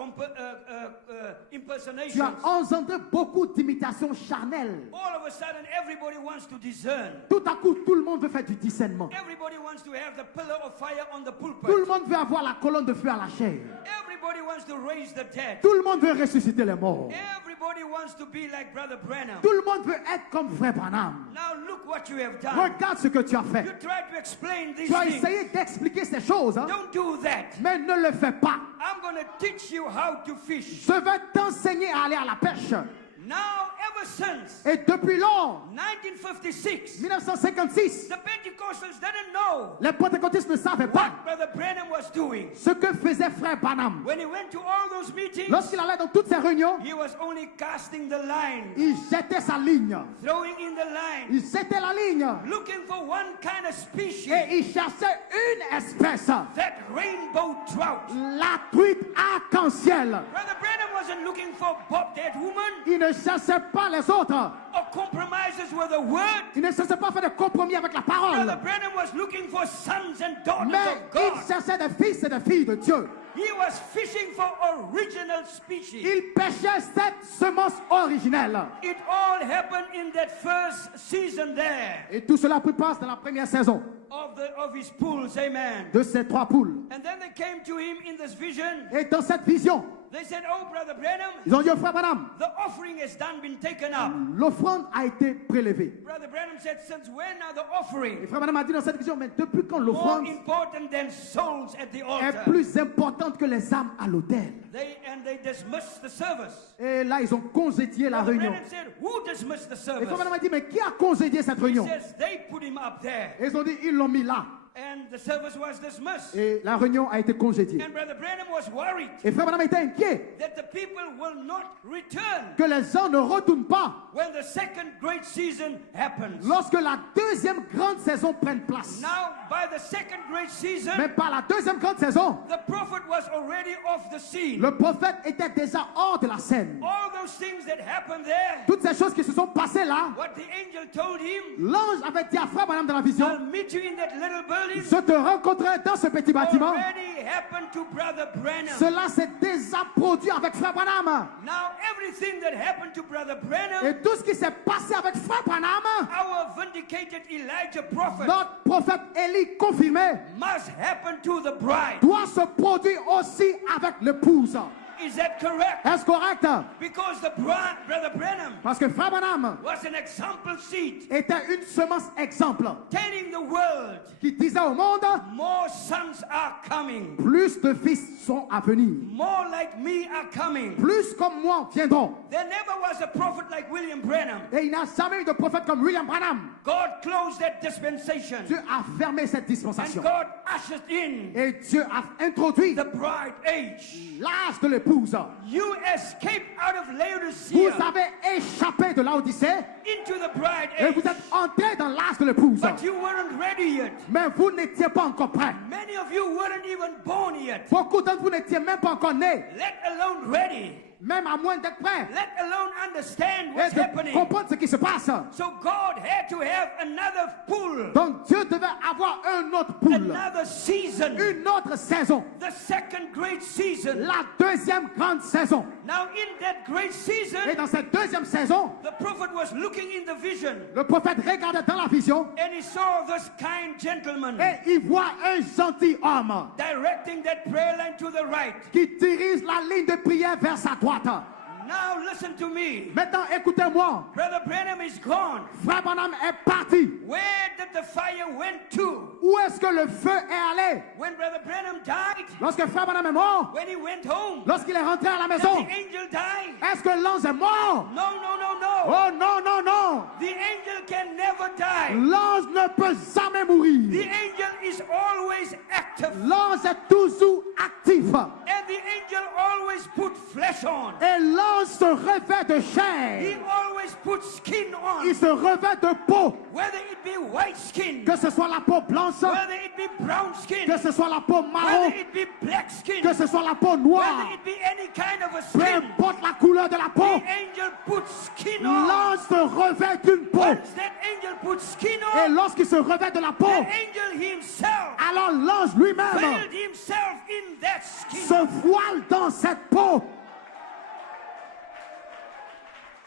Tu impersonations. as engendré beaucoup d'imitations charnelles. All of a sudden, everybody wants to discern. Tout à coup, tout le monde veut faire du discernement. Everybody wants to have the pillar of fire on the pulpit. Tout le monde veut avoir la colonne de feu à la chair. Everybody wants to raise the dead. Tout le monde veut ressusciter les morts. Everybody wants to be like Brother Branham. Tout le monde veut être comme Frère Branham. Now look what you have done. Regarde ce que tu as You fait. try to explain these Tu as things. essayé d'expliquer ces choses, hein, Don't do that. mais ne le fais pas. I'm going to teach you how to fish. Je vais t'enseigner à aller à la pêche. Now, ever since Et depuis lors, 1956, 1956, the Pentecostal Pentecostals didn't know Les pentecôtistes ne savaient pas what Brother Branham was doing. ce que faisait frère Branham. When he went to all those meetings, Lorsqu'il allait dans toutes ces réunions, he was only casting the line, il jetait sa ligne. throwing in the line, Il jetait la ligne. looking for one kind of species, Et il cherchait une espèce. that rainbow trout. La truite arc-en-ciel. Brother Branham wasn't looking for bob-dead woman Il ne cherchait pas les autres. or compromises with the word. Il ne cherchait pas à faire de compromis avec la parole. Brother Branham was looking for sons and daughters Mais of il God. cherchait des fils et des filles de Dieu. He was fishing for original species. Il pêchait cette semence originelle. It all happened in that first season there Et tout cela a pris place dans la première saison of his pools. Amen. de ces 3 poules. And then they came to him in this vision. Et dans cette vision, They said, "Oh, Brother Branham, ils ont dit au frère Branham, the offering has been taken up." l'offrande a été prélevée. Brother Branham said, "Since when are the Et offering frère Branham a dit dans cette vision, mais depuis quand more l'offrande important than souls at the est altar?" plus importante que les âmes à l'autel? They dismissed the service. Et là, ils ont congédié la Brother réunion. Branham said, "Who dismissed the Et frère service?" Branham a dit, mais qui a congédié cette He réunion? says they put him up there, Et ils ont dit, ils l'ont mis là. and the service was dismissed. Et la réunion a été congédiée. And Brother Branham was worried Et frère Branham était inquiet that the people will not return que les gens ne retournent pas when the second great season happens. lorsque la deuxième grande saison prenne place. Now, by the second great season, Mais par la deuxième grande saison, the prophet was already off the scene. le prophète était déjà hors de la scène. All those things that happened there, Toutes ces choses qui se sont passées là, what the angel told him, l'ange avait dit à frère Branham dans la vision, "I'll meet you in that little building," je te rencontrerai dans ce petit bâtiment. already happened to Brother Branham. Cela s'est déjà produit avec frère Branham. Now, everything that happened to Brother Branham, Et tout ce qui s'est passé avec frère Branham, our vindicated Elijah prophet, notre prophète Élie confirmé, must happen to the bride. doit se produire aussi avec l'épouse. Is that correct? Est-ce correct? Because the bride, Brother Branham, Parce que frère Branham was an example seed, était une semence exemple telling the world, qui disait au monde, more sons are coming, plus de fils sont à venir. more like me are coming. Plus comme moi viendront. There never was a prophet like William Branham. Et il n'y a jamais eu de prophète comme William Branham. God closed that dispensation, Dieu a fermé cette and dispensation. God ushered in Et Dieu a introduit the bride age. l'âge de l'épouse. You escaped out of Vous Laodicea avez échappé de l'Odyssée into the bride et vous age, êtes entré dans l'âge de l'épouse. but you weren't ready yet. Mais vous n'étiez pas encore prêts. Many of you weren't even born yet, Beaucoup d'entre vous n'étiez même pas encore nés, let alone ready, même à moins d'être prêts let alone understand et what's de happening. comprendre ce qui se passe. So God had to have another pool, Donc Dieu devait avoir un autre poule, another season, une autre saison, the second great season. la deuxième grande saison. Now in that great season, Et dans cette deuxième saison, the prophet was looking in the vision, le prophète regardait dans la vision and he saw this kind gentleman et il voit un gentil homme directing that prayer line to the right. qui dirige la ligne de prière vers sa droite. Now listen to me. Maintenant, écoutez-moi. Brother Branham is gone. Frère Branham est parti. Where did the fire went to? Où est-ce que le feu est allé? When Brother Branham died? Lorsque Frère Branham est mort? When he went home? Lorsqu'il est rentré à la Did maison? the angel die? Est-ce que l'ange est mort? No, no, no, no. Oh non, non, non. The angel can never die. L'ange ne peut jamais mourir. The angel is always active. L'ange est toujours actif. And the angel always put flesh on. Et l'ange se revêt de He chair. always puts skin on. Il se revêt de peau. Whether it be white skin, Que ce soit la peau blanche, whether it be brown skin, que ce soit la peau marron, whether it be black skin, que ce soit la peau whether noire, it be any kind of a peu skin, importe la couleur de la the peau, angel puts skin on. l'ange se revêt d'une peau. Once that angel puts skin Et on, lorsqu'il se revêt de la the peau, angel himself alors l'ange lui-même veiled himself in that skin. se voile dans cette peau.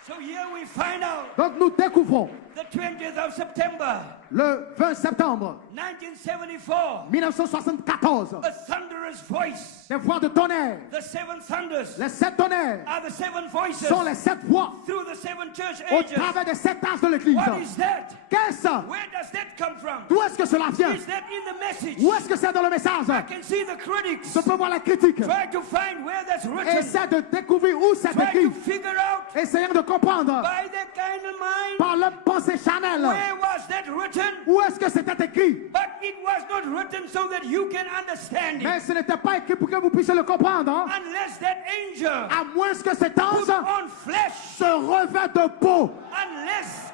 So here we find out Donc nous découvrons the 20th of September, le 20 septembre 1974, 1974, a thunderous voice. des voix de tonnerre. The seven thunders Les 7 tonnerres are the seven voices sont les 7 voix through the seven church au ages. travers des 7 âges de l'Église. What is that? Qu'est-ce? Where does that come from? D'où est-ce que cela vient? Is that in the message? Où est-ce que c'est dans le message? I can see the critics Je peux voir la critique. try to find where that's written, Essaie de découvrir où c'est try écrit. to figure out Essayons de comprendre by their kind of mind par leur pensée c'est Chanel. Where was that written? Où est-ce que c'était écrit? But it was not written so that you can understand Mais it. ce n'était pas écrit pour que vous puissiez le comprendre. Hein? Unless that angel À moins que cet put ange on flesh. se revêt de peau. Unless.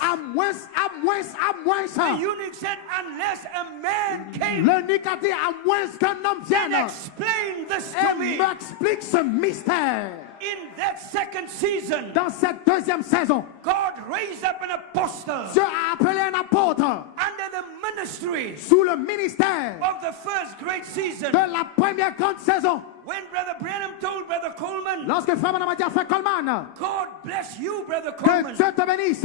À moins. The eunuch said, unless a man came L'eunuque a dit à moins qu'un homme and vienne explain this et to me. m'explique ce mystère. In that second season, Dans cette deuxième saison, God raised up an apostle Dieu a appelé un apôtre under the ministry sous le ministère of the first great season. de la première grande saison. When Brother Branham told Brother Coleman, Lorsque Frère Branham a dit à Frère Coleman, God bless you, Brother que Coleman. Dieu te bénisse,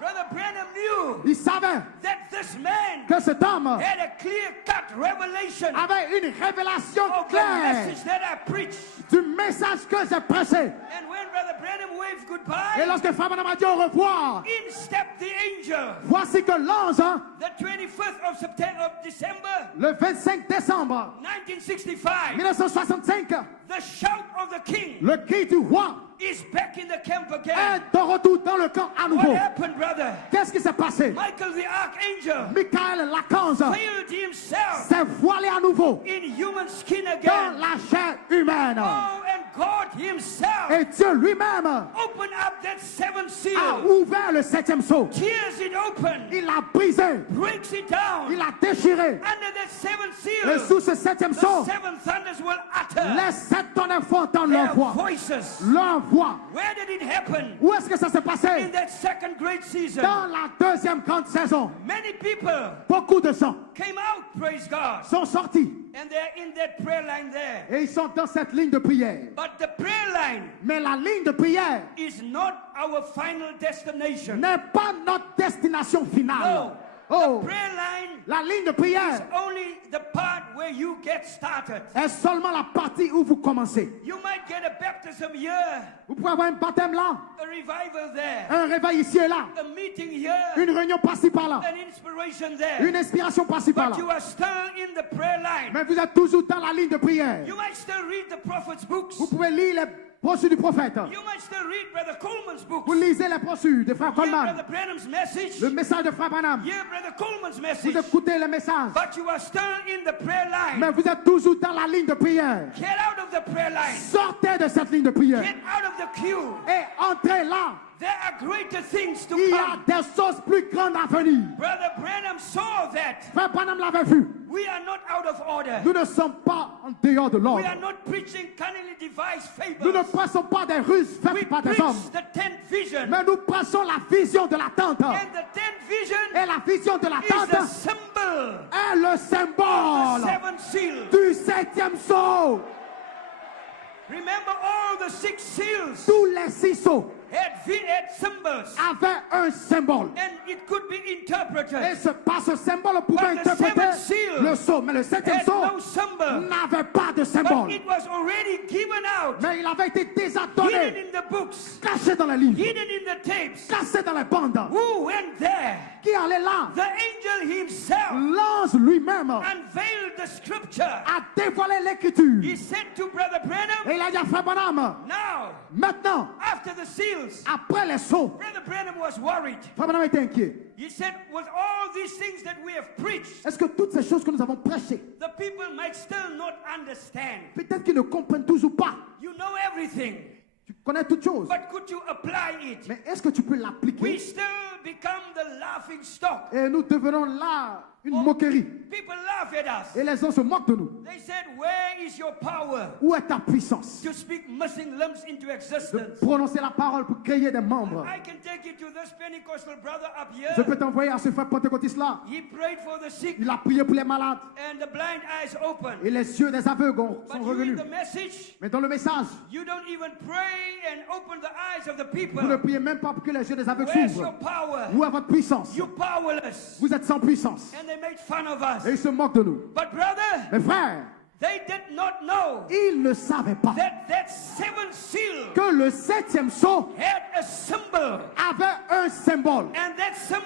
Brother Branham knew il savait that this man que cet homme had a clear-cut revelation avait une révélation of the claire message that I preached. du message que j'ai prêché. And when Brother Branham waved Et goodbye, lorsque Frère Branham a dit au revoir, in stepped the angel. voici que l'ange, The 25th of December, le 25 décembre 1965, 1965, the shout of the king le cri du roi is back in the camp again. est de retour dans le camp à What nouveau. happened, brother? Qu'est-ce qui s'est passé? Michael the archangel Michael l'archange veiled himself s'est voilé à nouveau in human skin dans again. la chair humaine. Oh, and God himself Et Dieu lui-même opened up that seventh a seal, ouvert le septième sceau. tears it open, Il l'a brisé, breaks it down. il l'a déchiré. Under that seventh Et seal, sous ce septième the sceau, seven thunders will utter les sept tonnerres font entendre their leur voix. voices. Leur voix. Where did it happen? Où est-ce que ça s'est In passé? that second great season. Dans la deuxième grande saison. Many people Beaucoup de gens came out, praise God, sont sortis and they're in that prayer line there. et ils sont dans cette ligne de prière. But the prayer line Mais la ligne de prière is not our final destination. n'est pas notre destination finale. No. Oh, The prayer line la ligne de is prière only the part where you get started. est seulement la partie où vous commencez. You might get a baptism here, Vous pouvez avoir un baptême là, a revival there, un réveil ici et là, a meeting here, une réunion par-ci par-là, an inspiration there. une inspiration par-ci But par-là. you are still in the prayer line. Mais vous êtes toujours dans la ligne de prière. You might still read the prophet's books. Vous pouvez lire les brochures du prophète. You might still read Brother Coleman's books. Vous lisez les brochures de Frère Hear Coleman, Brother Branham's message. le message de Frère Branham. Hear Brother Coleman's Vous message. écoutez les messages. But you are still in the prayer line. Mais vous êtes toujours dans la ligne de prière. Get out of the prayer line. Sortez de cette ligne de prière Get out of the queue. et entrez là. There are greater things to Il y a come. des choses plus grandes à venir. Brother Branham saw that. Frère Branham l'avait vu. We are not out of order. Nous ne sommes pas en dehors de We l'ordre. are not preaching cunningly devised Nous ne fables. passons pas des ruses We faites par des preach hommes. the 10th vision. Mais nous passons la vision de l'attente. And the 10th vision Et la vision de is l'attente the symbol est le of the symbole seventh seal. du septième sceau. Remember, all the six seals Tous les six sceaux had symbols, avaient un symbole. and it could be Et interpreted. par ce symbole, on pouvait But the interpréter seventh seal le sceau. Mais le septième Had sceau no symbol, n'avait pas de but symbole. it was already given out, Mais il avait été déjà hidden donné, in the books, caché dans les livres, hidden in the tapes. caché dans les bandes. Who went there? Qui allait là? The angel himself L'ange lui-même unveiled the scripture. a dévoilé l'écriture. He said to Brother Branham, Et il a dit à Frère Branham, now, maintenant, after the seals, après les sceaux, Brother Branham was worried. Frère Branham était inquiet. He said, with all these things that we have preached, Est-ce que toutes ces choses que nous avons prêchées, the people might still not understand. peut-être qu'ils ne comprennent toujours pas. You know everything, Tu connais toutes choses. but could you apply it? Mais est-ce que tu peux We l'appliquer? still become the laughing stock. Et nous devenons là une moquerie. People laugh at us. Et les gens se moquent de nous. They said, where is your power Où est ta puissance to speak missing limbs into de existence? prononcer la parole pour créer des membres? I can take you to this Pentecostal brother up Je here. peux t'envoyer à ce frère pentecôtiste là. He prayed for the sick Il a prié pour les malades. and the blind eyes open. Et les yeux des aveugles But sont you in revenus. the message, Mais dans le message, you don't even pray and open the eyes of the people. vous ne priez même pas pour que les yeux des aveugles Where's your s'ouvrent. power? Où est votre puissance? You're powerless. Vous êtes sans puissance. And they made fun of us. Et ils se moquent de nous. But brother, Mes frères, they did not know ils ne savaient pas that seventh seal que le septième sceau had a symbol. avait un symbole. And that symbol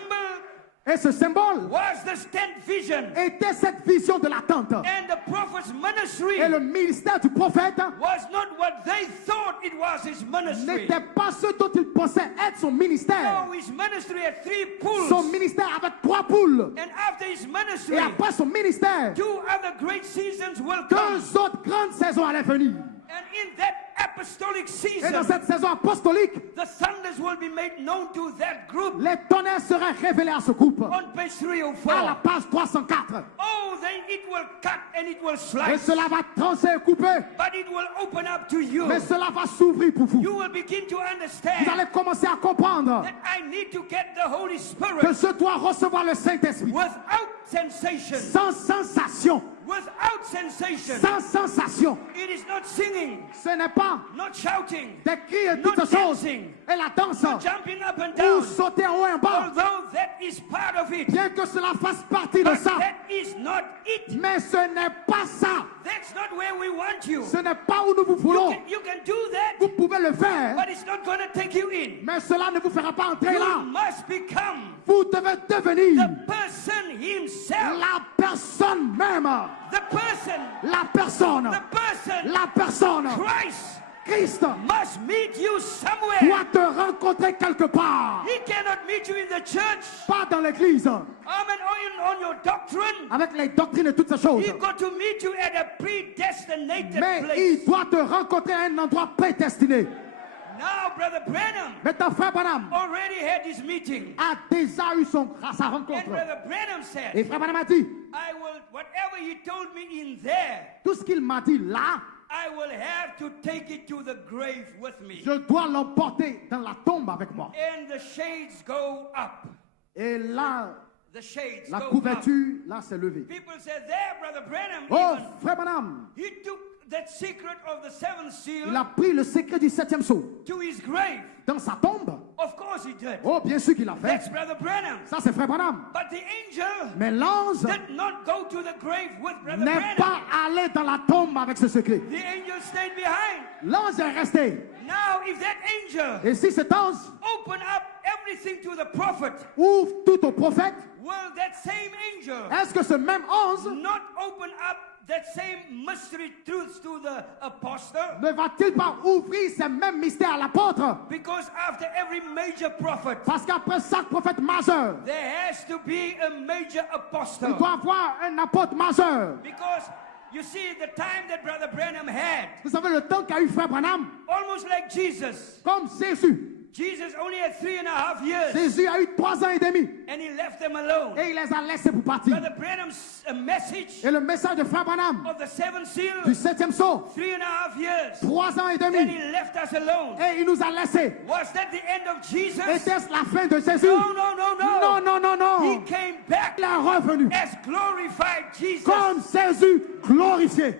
Et ce symbole was this tent vision. était cette vision de la tente. And the prophet's ministry Et le ministère du prophète was not what they thought it was his ministry. n'était pas ce dont il pensait être son ministère. No, his ministry had 3 Son pools. ministère avait 3 poules. And after his ministry, Et après son ministère, 2 other great seasons will come. 2 autres grandes saisons allaient venir. And in that apostolic Et dans season, cette saison apostolique, the thunders will be made known to that group. les tonnerres seraient révélés à ce groupe. On page À la 304. page 304. Oh, then it will cut and it will Et slice. cela va trancher et couper. But it will open up to you. Mais cela va s'ouvrir pour vous. You will begin to Vous understand allez commencer à comprendre that I need to get the Holy que Spirit je dois recevoir le Saint-Esprit without sensation. sans sensation. Without sensation. Sans sensation. It is not singing, Ce n'est pas not shouting, des cris et not toutes choses. dancing, Et la danse. not jumping up and Ou down. sauter en haut et en bas. Although that is part of it, Bien que cela fasse partie de but ça. that is not it. Mais ce n'est pas ça. That's not where we want you. Ce n'est pas où nous vous voulons. You can do that, Vous pouvez le faire. but it's not going to take you in. Mais cela ne vous fera pas entrer You là. must become Vous devez devenir the person himself. la personne même. The person, La personne. the person, La personne. Christ Christ must meet you somewhere. doit te rencontrer quelque part. He cannot meet you in the church. Pas dans l'église. Amen. On your doctrine. Avec les doctrines et toutes ces choses. He got to meet you at a predestinated Mais place. il doit te rencontrer à un endroit prédestiné. Now, Brother Branham Maintenant, frère Branham already had his meeting. a déjà eu sa And rencontre. Brother Branham said, Et frère Branham a dit, I will, whatever he told me in there, tout ce qu'il m'a dit là, I will have to take it to the grave with me. je dois l'emporter dans la tombe avec moi. And the shades go up. Et là, The shades la go up. couverture, là, s'est levée. People said, there, Brother Branham, Oh, even, frère Branham, he took that secret of the seventh seal il a pris le secret du 7e sceau to his grave. dans sa tombe. Of course he did. Oh, bien sûr qu'il l'a fait. That's Brother Branham. Ça, c'est frère Branham. But the angel Mais l'ange did not go to the grave with Brother n'est Branham. pas allé dans la tombe avec ce secret. The angel stayed behind. L'ange est resté. Now, if that angel Et si cet ange open up everything to the prophet, ouvre tout au prophète, will that same angel est-ce que ce même ange not open up that same mystery truths to the apostle? ne va-t-il pas ouvrir ces mêmes mystères à l'apôtre? Because after every major prophet, Parce qu'après chaque prophète majeur, there has to be a major il apostle. doit avoir un apôtre majeur. Because you see, the time that Brother Branham had, Vous savez le temps qu'a eu frère Branham, almost like Jesus. comme Jésus. Jesus only had 3.5 years, Jésus a eu 3 ans et demi and he left them alone. et il les a laissés pour partir. Brother Branham's message Et le message de frère Branham of the seventh seal, du 7e sceau, 3.5 years, 3 ans et then demi, he left us alone. et il nous a laissés. Was that the end of Jesus? Était-ce la fin de Jésus? No, no, no, no. Non, non, non, He non. came back Il est revenu as glorified Jesus. comme Jésus glorifié.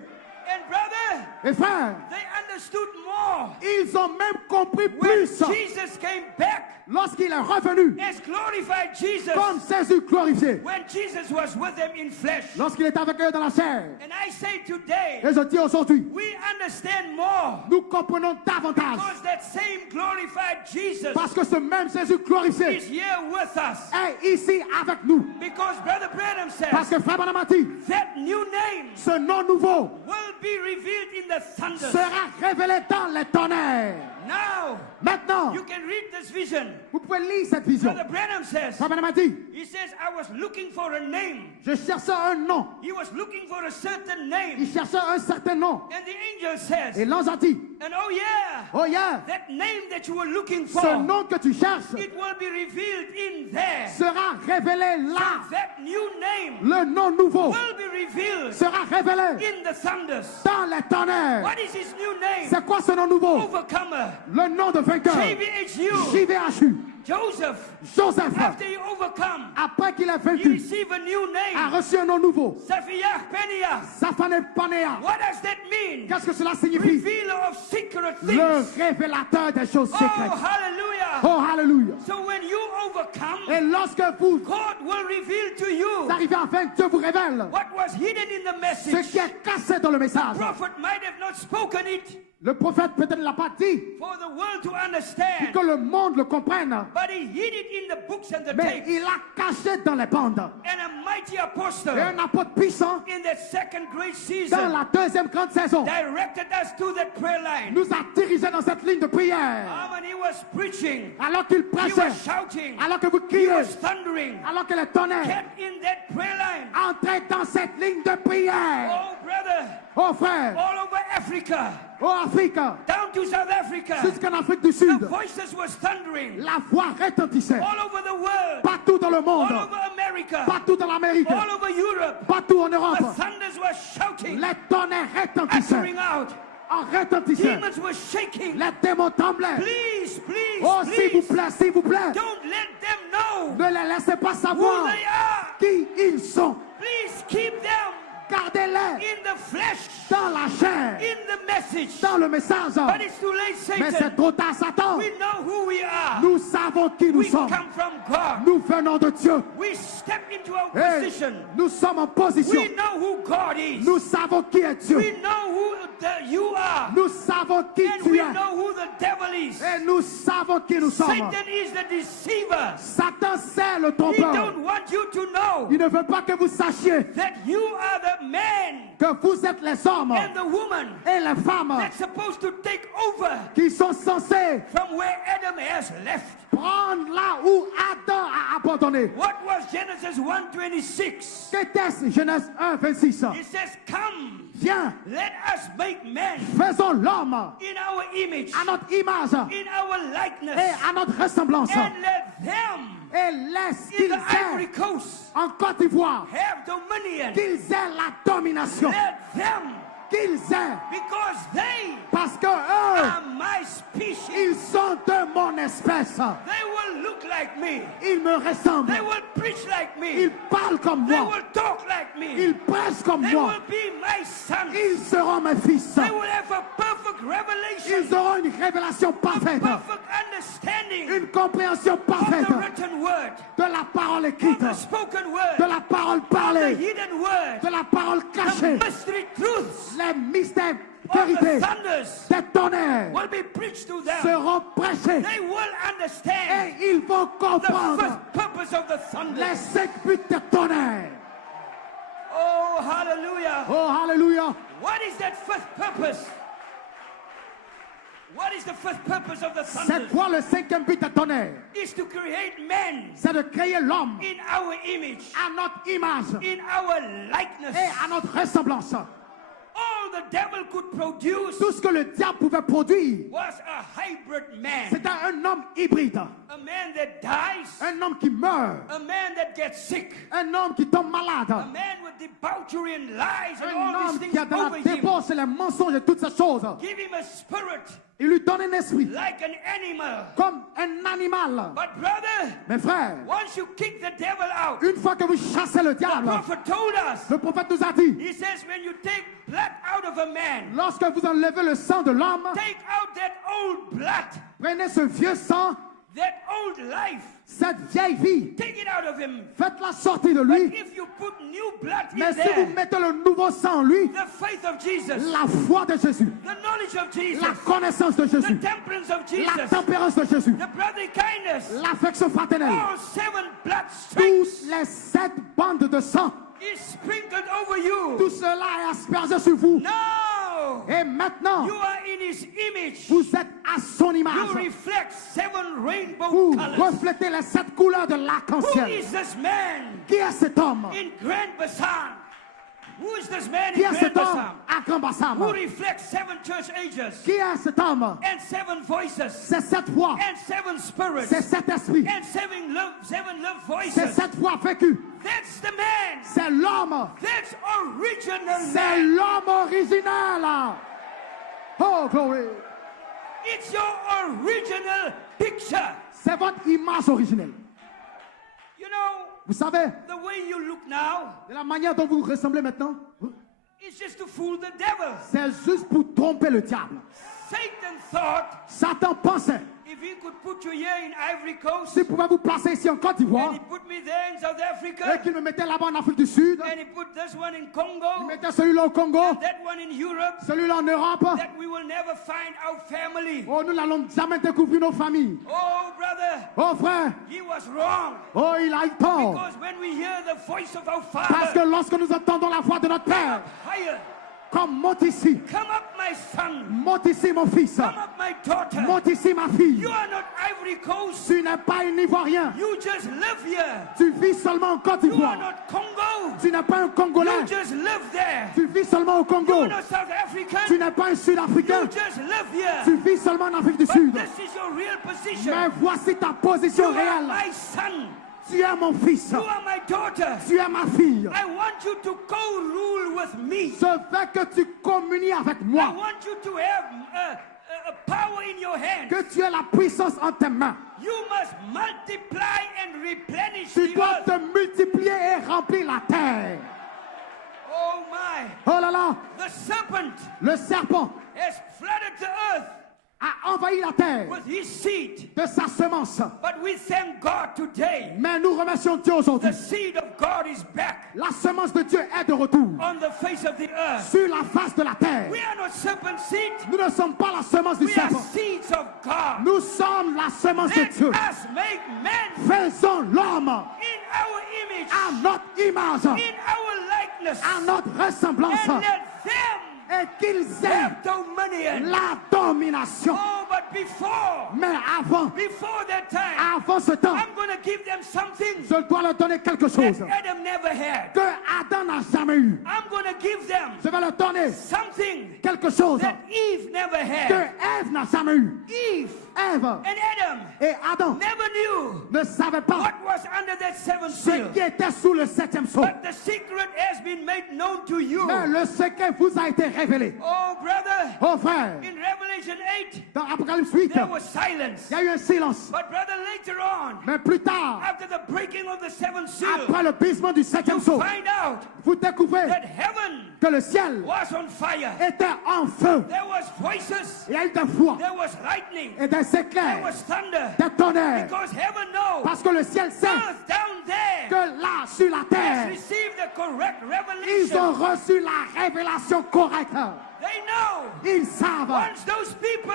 And brother, Et frère, they understood more ils ont même compris when plus Jesus came back lorsqu'il est revenu as glorified Jesus. comme Jésus glorifié. When Jesus was with them in flesh. Lorsqu'il est avec eux dans la chair. And I say today, Et je dis aujourd'hui, we understand more nous comprenons davantage. because that same glorified Jesus Parce que ce même Jésus glorifié is here with us. est ici avec nous. Because Brother Branham Parce says que frère Branham a dit, that new name ce nom nouveau will be revealed in the thunder. sera révélé dans les tonnerres. Now, Maintenant, you can read this vision. vous pouvez lire cette vision. Brother Branham says, Frère Branham a dit, he says, I was looking for a name. je cherchais un nom. He was looking for a certain Il name. cherchait un certain nom. And the angel says, Et l'ange a dit, and oh yeah, oh yeah, that name that you were looking ce for, nom que tu cherches it will be revealed in there. sera révélé là. That new name Le nom nouveau will be revealed sera révélé in the thunders. dans les tonnerres. What is his new name? C'est quoi ce nom nouveau? Overcomer. Le nom de vainqueur. JVHU. JVHU. Joseph, Joseph, after he overcome, après qu'il a he vaincu, received a new a name. reçu un nom nouveau. Saphiyah Peniah. Saphane Panea. What does that mean? Qu'est-ce que cela signifie? Revealer of secret Le things. révélateur des choses Oh, secrètes. hallelujah. Oh, hallelujah. So when you overcome, Et lorsque vous God will reveal to you arrivez afin que Dieu vous révèle what was hidden in the ce message. qui est cassé dans le message. Prophet might have not spoken it. Le prophète peut-être ne l'a pas dit for the world to understand. pour que le monde le comprenne. But he hid it in the books and the Mais tapes. il a caché dans les bandes. And a mighty apostle Et un apôtre puissant in the second great dans season la deuxième grande saison directed us to that prayer line. nous a dirigés dans cette ligne de prière. When he was preaching, Alors qu'il he prêchait, was shouting, alors que vous he criez, was thundering, alors que les tonnerres kept in that prayer line. entraient dans cette ligne de prière. Oh, brother, Oh frère, all over Africa, oh Afrique, down to South Africa, jusqu'en Afrique du the Sud, voices was thundering. la voix retentissait. All over the world, Partout dans le monde, all over America, partout dans l'Amérique, all over Europe, partout en the Europe, thunders were shouting, les tonnerres retentissaient. uttering out. En retentissant, Demons were shaking. les démons tremblaient. Please, please, Oh, s'il vous please, plaît, s'il vous plaît, don't let them know ne les laissez pas who savoir they are. qui ils sont. Please keep them Gardez-les in the flesh, dans la chair, in the message. dans le message. But it's too late, Mais c'est Satan. trop tard, Satan. We know who we are. Nous savons qui nous We sommes. come from God. Nous venons de Dieu. We step into our Et position. nous sommes en position. We know who God is. Nous savons qui est Dieu. We know who you are. Nous savons qui And tu we es. know who the devil is. Et nous savons qui nous sommes. Satan is the deceiver. Satan c'est le He trompeur. don't want you to know Il ne veut pas que vous sachiez that you are the man que vous êtes les hommes and the woman et les femmes that's supposed to take over qui sont censés from where Adam has left. prendre là où Adam a abandonné. What was Genesis 1:26? Qu'était-ce Genèse 1, 26? It says, come, Viens, let us make man faisons l'homme in our image, à notre image in our et likeness, à notre ressemblance. and let them Et laisse in qu'ils the Ivory aient Coast en Côte d'Ivoire, have dominion. qu'ils aient la domination, Let them, qu'ils aient, because they parce que eux, are my species. ils sont de mon espèce. They will look like me. Ils me ressemblent. They will preach like me. Ils parlent comme They moi. will talk like me. Ils prêchent comme They moi. will be my sons. Ils seront mes fils. They will have a perfect revelation, Ils auront une révélation parfaite, perfect understanding une compréhension of parfaite the written word, de la parole of écrite, the spoken word, de la parole of the parlée, hidden word, de la parole cachée, the mystery truths les mystères, of the vérités, thunders des tonnerres will be preached to them. seront prêchés They will et understand ils vont the comprendre first purpose of the les thunder. 5 buts des tonnerres. Oh, hallelujah. Oh, alléluia. What is that first purpose? What is the first purpose of the C'est thunder? quoi le 5e but des tonnerres? Is to create man C'est de créer l'homme in our image, à notre image in our likeness. et à notre ressemblance. All the devil could produce Tout ce que le diable pouvait produire, was a hybrid man. c'était un homme hybride, A man that dies, un homme qui meurt, a man that gets sick, un homme qui tombe a malade, man with debauchery and lies and un all homme these qui a things de la over him. débauche et les mensonges et toutes ces choses. Give him a spirit Il lui donne un esprit like an animal. comme un animal. But brother, Mes frères, once you kick the devil out, une fois que vous chassez le the diable, prophet told us, le prophète nous a dit, he says, when you take blood out of a man, lorsque vous enlevez le sang de l'homme, take out that old blood, prenez ce vieux sang, that old life, cette vieille vie, take it out of him. faites-la sortir de But lui. if you put new blood Mais in si vous there, mettez le nouveau sang en lui, the faith of Jesus, la foi de Jésus, the knowledge of Jesus, la connaissance de the Jésus, temperance of la Jesus, tempérance de Jésus, the brotherly kindness, l'affection fraternelle, all 7 blood toutes stripes les 7 bandes de sang, is sprinkled over you. tout cela est aspergé sur vous. Now Et maintenant, you are in his image. vous êtes à son You image. reflect 7 rainbow Vous colors. reflétez les 7 couleurs de Who l'arc-en-ciel. is this man Qui est cet homme? in Grand Bassam? Who is this man Qui in est Grand cet homme Bassam? à Grand Bassam? Who reflects 7 church ages Qui est cet homme? and 7 voices C'est 7 voix, and 7 spirits c'est 7 esprits, and 7 love c'est voices? 7 voix vécues. That's the man. C'est l'homme, That's original c'est man. l'homme original. Oh, glory. It's your original picture. C'est votre image originelle. You know, Vous savez, the way you look now, de la manière dont vous ressemblez maintenant, it's just to fool the devil. c'est juste pour tromper le diable. Satan thought Satan pensait, if he could put you here in Ivory Coast, s'il pouvait vous placer ici en Côte d'Ivoire, and he put me there in South et Africa, qu'il me mettait là-bas en Afrique du Sud, and he put this one in il Congo, mettait celui-là au Congo, that one in Europe, celui-là en Europe, that we will never find our family. oh, nous n'allons jamais découvrir nos familles. Oh, brother, Oh frère, he was wrong. oh il a eu tort. Because when we hear the voice of our Parce que Father, lorsque nous entendons la voix de notre Père, higher, comme monte ici, come up, my son, monte ici mon fils, come up, my daughter. monte ici ma fille. You are not Ivory Coast. Tu n'es pas un Ivoirien, You just live here. tu vis seulement en Côte You are d'Ivoire. not Congo. Tu n'es pas un You Congolais, just live there. tu vis seulement au You Congo. are not South Tu African. n'es pas un Sud-Africain, You just live here. tu vis seulement en Afrique du But Sud. this is your real position. Mais voici ta You position are réelle. my son. Tu es mon fils, You are my daughter. tu es ma fille. I want you to co-rule with me. Ce fait que tu communies avec I moi, want you to have a power in your hands. que tu aies la puissance en tes mains. You must multiply and replenish Tu the dois earth. te multiplier et remplir la terre. Oh my. Oh là là, The serpent le serpent has flooded the earth a envahi la terre with his seed. de sa semence. But we thank God today. Mais nous remercions Dieu aujourd'hui. The seed of God is back La semence de Dieu est de retour on the face of the earth. sur la face de la terre. We are not serpent seed. Nous ne sommes pas la semence du We are serpent. seeds of God. Nous sommes la semence de Let Dieu. us make man Faisons l'homme in our image, à notre image, in our likeness, à notre ressemblance, and let them et qu'ils aient have dominion. la domination. Oh, but Mais avant before that time, avant ce temps, I'm going to give them something je dois leur donner quelque chose that Adam never had. que Adam n'a jamais eu. I'm going to give them Je vais leur donner something quelque chose that Eve never que had. Ève n'a jamais eu. Eve Ève and Adam et Adam never knew ne savaient pas what was under that seventh ce seal. qui était sous le septième sceau. But the secret has been made known to you. Mais le secret vous a été révélé. Oh, brother, Oh frère, in Revelation 8, dans Apocalypse 8, there was silence. il y a eu un silence. But brother, later on, Mais plus tard, after the breaking of the seventh seal, après le brisement du septième you sceau, find out vous découvrez that heaven que le ciel was on fire. était en feu. There was voices, Il y a eu des voix there was lightning, et des there éclairs, was thunder. des tonnerres. Because heaven knows Parce que le ciel sait earth down there que là, sur la has terre, received the correct ils ont revelation. reçu la révélation correcte. They know Ils savent, once those people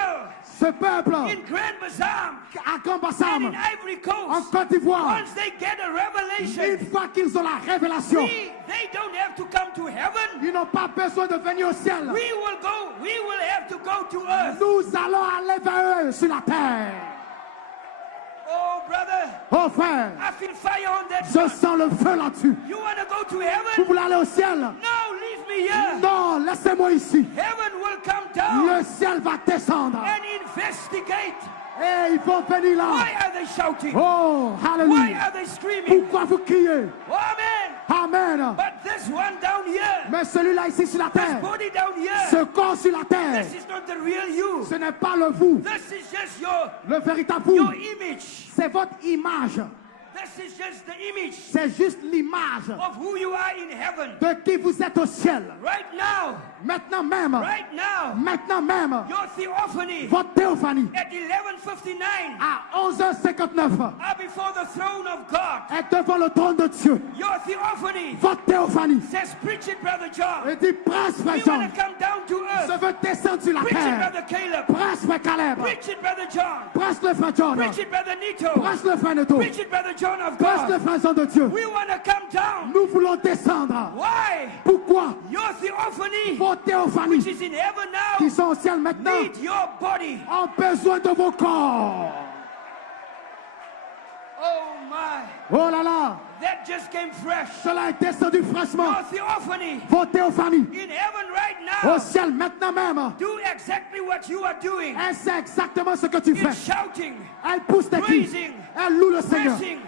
ce peuple in Grand Bassam à Grand and Bassam, in Ivory en Coast, Côte d'Ivoire, once they get a revelation, une fois qu'ils ont la révélation, they don't have to come to heaven. ils n'ont pas besoin de venir au ciel. We will have to go to earth. Nous allons aller vers eux sur la terre. Oh, brother, Oh frère, I feel fire on that je one. sens le feu là-dessus. You want to go to Vous heaven? voulez aller au ciel? No, leave me here. Non, laissez-moi ici. Heaven will come down Le ciel va descendre. and investigate. Et ils vont venir là. Why are they shouting? Oh, Why hallelujah. are they screaming? Pourquoi vous criez? Oh, amen. Amen. But this one down here, Mais celui-là ici sur la this terre, body down ce here, corps sur la terre, this is not the real you. ce n'est pas le vous, This is just your le véritable vous. image. C'est votre image. This is just the image C'est juste l'image of who you are in heaven. de qui vous êtes au ciel. Right now, Maintenant même, right now, maintenant même, your theophany votre théophanie at 11:59 à 11h59 are before the throne of God. est devant le trône de Dieu. Your theophany Votre théophanie. says, preach it, Brother John. Et dit, presse, frère We Jean. want to come down to Je earth. veux descendre sur la Preach it, terre. Brother Caleb. Presse, frère Caleb. Preach it, Brother John. Presse le frère John. Preach it, Brother Nito. Presse le frère Neto. Preach it, Brother John of Presse le God. frère Jean de Dieu. We want to come down. Nous voulons descendre. Why? Pourquoi? Your theophany, Vos which théophanies is in heaven qui now, sont au ciel maintenant need your body. ont besoin de vos corps. Oh my. Oh là là, That just came fresh. cela est descendu fraîchement. Your theophany Vos théophanies in heaven right au now. ciel maintenant même. Do exactly what you are doing. Elle sait exactement ce que tu In fais. shouting, Elle pousse tes cris. praising, Elle loue le Seigneur. pressing.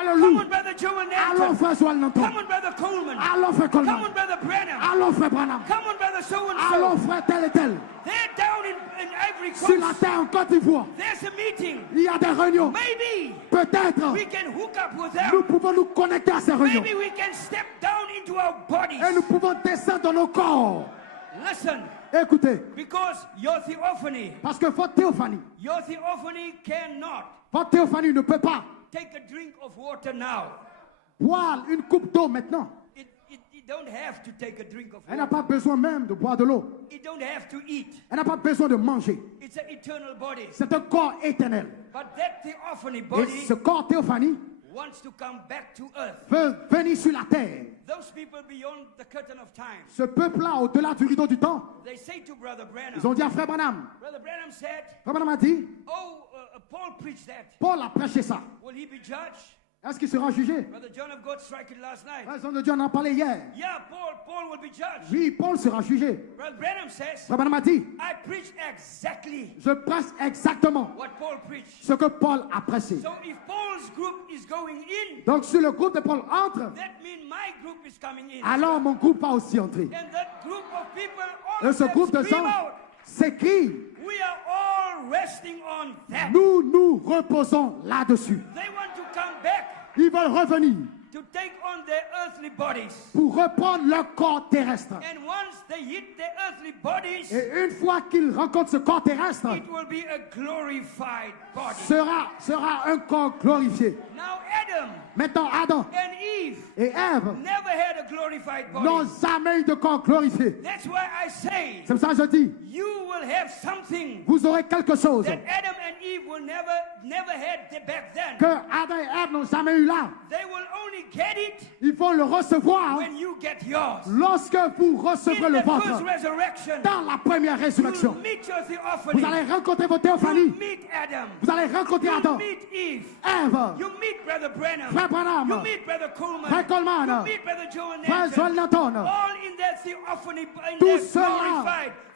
Elle le Come loue. on, Brother Joel Allons, Nanton. frère Joël Nanton. Come on, Brother Coleman. Allons, frère Come Coleman. on, Brother Branham. Allons, frère Branham. Come on, Brother so and Allons, so. frère tel et tel. They're down in Ivory Sur la Coast. terre en Côte d'Ivoire, There's a meeting. il y a des réunions. Maybe Peut-être we can hook up with nous them. pouvons nous connecter à ces réunions. Maybe we can step down into our bodies. Et nous pouvons descendre dans nos corps. Listen, Écoutez, because your theophany parce que votre théophanie cannot ne peut pas take a drink of water now. boire une coupe d'eau maintenant. It don't have to take a drink of Elle n'a water. pas besoin même de boire de l'eau. It don't have to eat. Elle n'a pas besoin de manger. It's an eternal body. C'est un corps éternel. But that theophany Et body ce corps théophanie wants to come back to earth. veut venir sur la terre. Those people beyond the curtain of time, Ce peuple-là, au-delà du rideau du temps, they say to Brother Branham, ils ont dit à Frère Branham. Brother Branham said, Frère Branham a dit, Paul preached that. Paul a prêché ça. Will he be judged? Est-ce qu'il sera jugé? Brother John of God struck it last night. Frère de Dieu en a parlé hier. Yeah, Paul will be judged. Oui, Paul sera jugé. Brother Branham says, Frère Branham a dit, I preached exactly je prêche exactement what Paul preached. ce que Paul a prêché. So if Paul's group is going in, Donc si le groupe de Paul entre, that means my group is coming in. alors mon groupe va aussi entrer. And that group of people, all Et of ce them groupe de scream gens out, s'écrie, we are all resting on that. nous nous reposons là-dessus. They want to come back Ils veulent revenir to take on their earthly bodies. pour reprendre leur corps terrestre. And once they hit their earthly bodies, Et une fois qu'ils rencontrent ce corps terrestre, it will be a glorified body. sera un corps glorifié. Now Adam Maintenant, Adam and Eve et Ève never had a glorified n'ont body. jamais eu de corps glorifié. That's why I say C'est pour ça que je dis, you will have something vous aurez quelque chose that Adam and Eve will never had back then. que Adam et Ève n'ont jamais eu là. They will only get it Ils vont le recevoir when you get yours. lorsque vous recevrez In le the first vôtre. resurrection, Dans la première résurrection, you meet your vous theophany. allez rencontrer votre You théophanie. meet Adam. Vous allez rencontrer You Adam, meet Eve. Ève, You meet Brother Branham. Frère Branham, You meet Brother Coleman. Frère Coleman, You meet Brother Joel Frère Joel Nathan. Nathan. All in their theophany, in Tous ceux-là,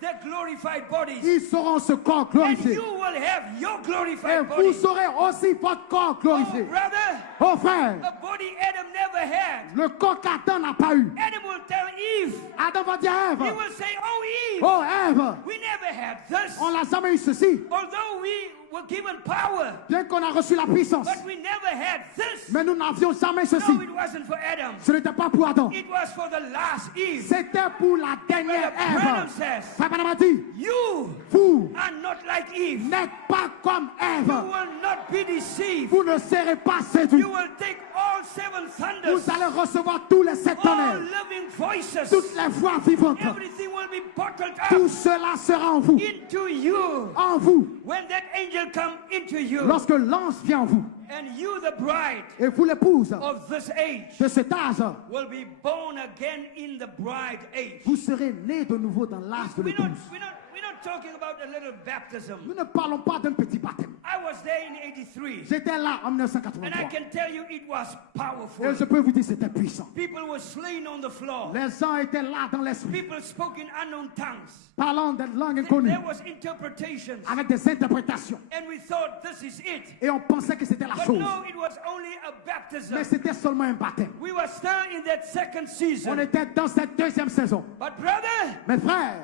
their glorified bodies. Ils seront ce corps And glorifié. you will have your Et glorified vous body. serez aussi votre corps Oh, glorifié. brother, Oh frère, a body Adam never had. le corps qu'Adam n'a pas eu. Adam will tell Eve. Adam va dire à He Ève, will say, oh, Eve, oh Ève, we never had this. on n'a jamais eu ceci. Although we were given power, Bien qu'on a reçu la puissance, but we never had this. mais nous n'avions jamais ceci. No, it wasn't for Adam. Ce n'était pas pour Adam. It was for the last Eve. C'était pour la dernière Brother Branham Ève. says, Frère Branham a dit, you vous are not like Eve. n'êtes pas comme You Ève. will not be deceived. Vous ne serez pas séduits. You will take all seven thunders, Vous allez recevoir tous les sept all tonnerres, living voices. toutes les voix vivantes. Everything will be bottled Tout up cela sera en vous. into you. En vous. When that angel come into you, Lorsque l'ange vient en vous, and you, the bride et vous l'épouse of this age, de cet âge, will be born again in the bride age. vous serez nés de nouveau dans l'âge de We're not, l'épouse. we're not talking about a little baptism. Nous ne parlons pas d'un petit baptême. I was there in 83, J'étais là en and I 1983. can tell you it was powerful. Et je peux vous dire c'était puissant. People were slain on the floor. Les gens étaient là dans l'esprit, People spoke in unknown tongues. parlant des langues inconnues, There was interpretations, avec des interprétations. and we thought this is it. Et on pensait que c'était la But chose. no, it was only a baptism. Mais c'était seulement un baptême. We were still in that second On season. était dans cette deuxième saison. But brother, Mes frères,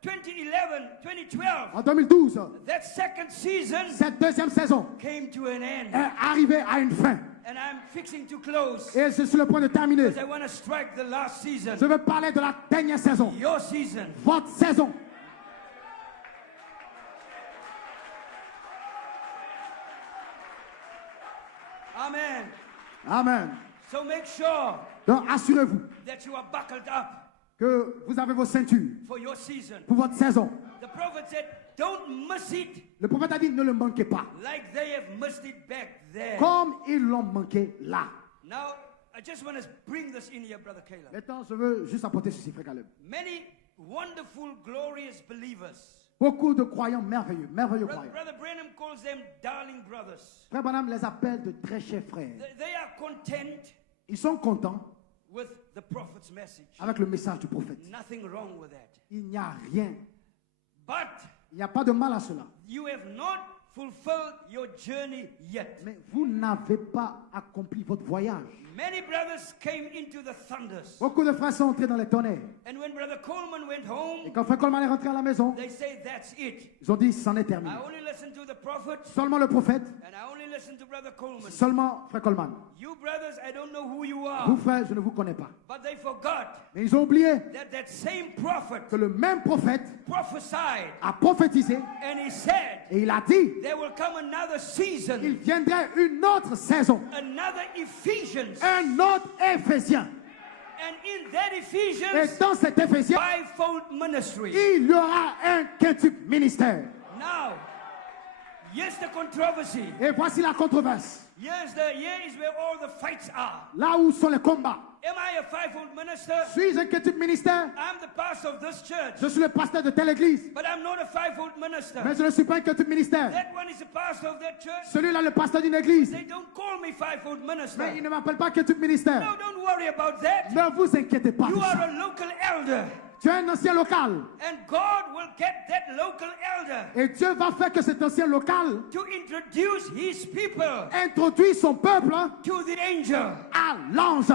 2011, 2012, en 2012, that second season cette deuxième saison came to an end. est arrivée à une fin. And I'm fixing to close Et je suis sur le point de terminer. because I want to strike the last season, Je veux parler de la dernière saison. your season. Votre saison. Amen. Amen. So make sure Donc assurez-vous that you are buckled up que vous avez vos ceintures for your season. pour votre saison. The prophet said, don't miss it Le prophète a dit ne le manquez pas. like they have missed it back there. Comme ils l'ont manqué là. Now, I just want to bring this in here, Brother Caleb. Maintenant, je veux juste apporter ceci, frère Caleb. Many wonderful, glorious believers. Beaucoup de croyants merveilleux, merveilleux croyants. Brother Branham calls them darling brothers. Frère Branham les appelle de très chers frères. They are content Ils sont contents with the prophet's message. avec le message du prophète. Nothing wrong with that. Il n'y a rien. But Il n'y a pas de mal à cela. you have not fulfilled your journey yet. Mais vous n'avez pas accompli votre voyage. Many brothers came into the thunders. Beaucoup de frères sont entrés dans les tonnerres. And when Brother Coleman went Et home, quand frère Coleman est rentré à la maison, they say that's it. ils ont dit c'en est terminé. I only listen to the prophet Seulement le prophète, and I only listen to Brother Coleman. seulement frère Coleman. You brothers, I don't know who you Vous are. frères, je ne vous connais pas. But they forgot Et ils ont oublié that that same prophet que le même prophète prophesied, a prophétisé and he said, et il a dit there will come another season, il viendrait une autre saison, another Ephesians, un autre Éphésien. and in that Et Ephesians, dans cet Éphésien, fivefold ministry. il y aura un quintuple ministère. Now, here's the controversy. Et voici la controverse. Here is where all the fights are. Là où sont les combats. Am I a fivefold minister? Suis-je un quintuple ministère? I'm the pastor of this church, Je suis le pasteur de telle église. but I'm not a fivefold minister. Mais je ne suis pas un quintuple ministère. That one is the pastor of that church. Celui-là, le pasteur d'une église. They don't call me fivefold minister. Mais il ne m'appelle pas quintuple ministère. No, don't worry about that. Ne vous inquiétez pas. You de are ça. a local elder, Tu es un ancien local. and God will get that local elder Et Dieu va faire que cet ancien local to introduce his people introduise son peuple to the angel. à l'ange.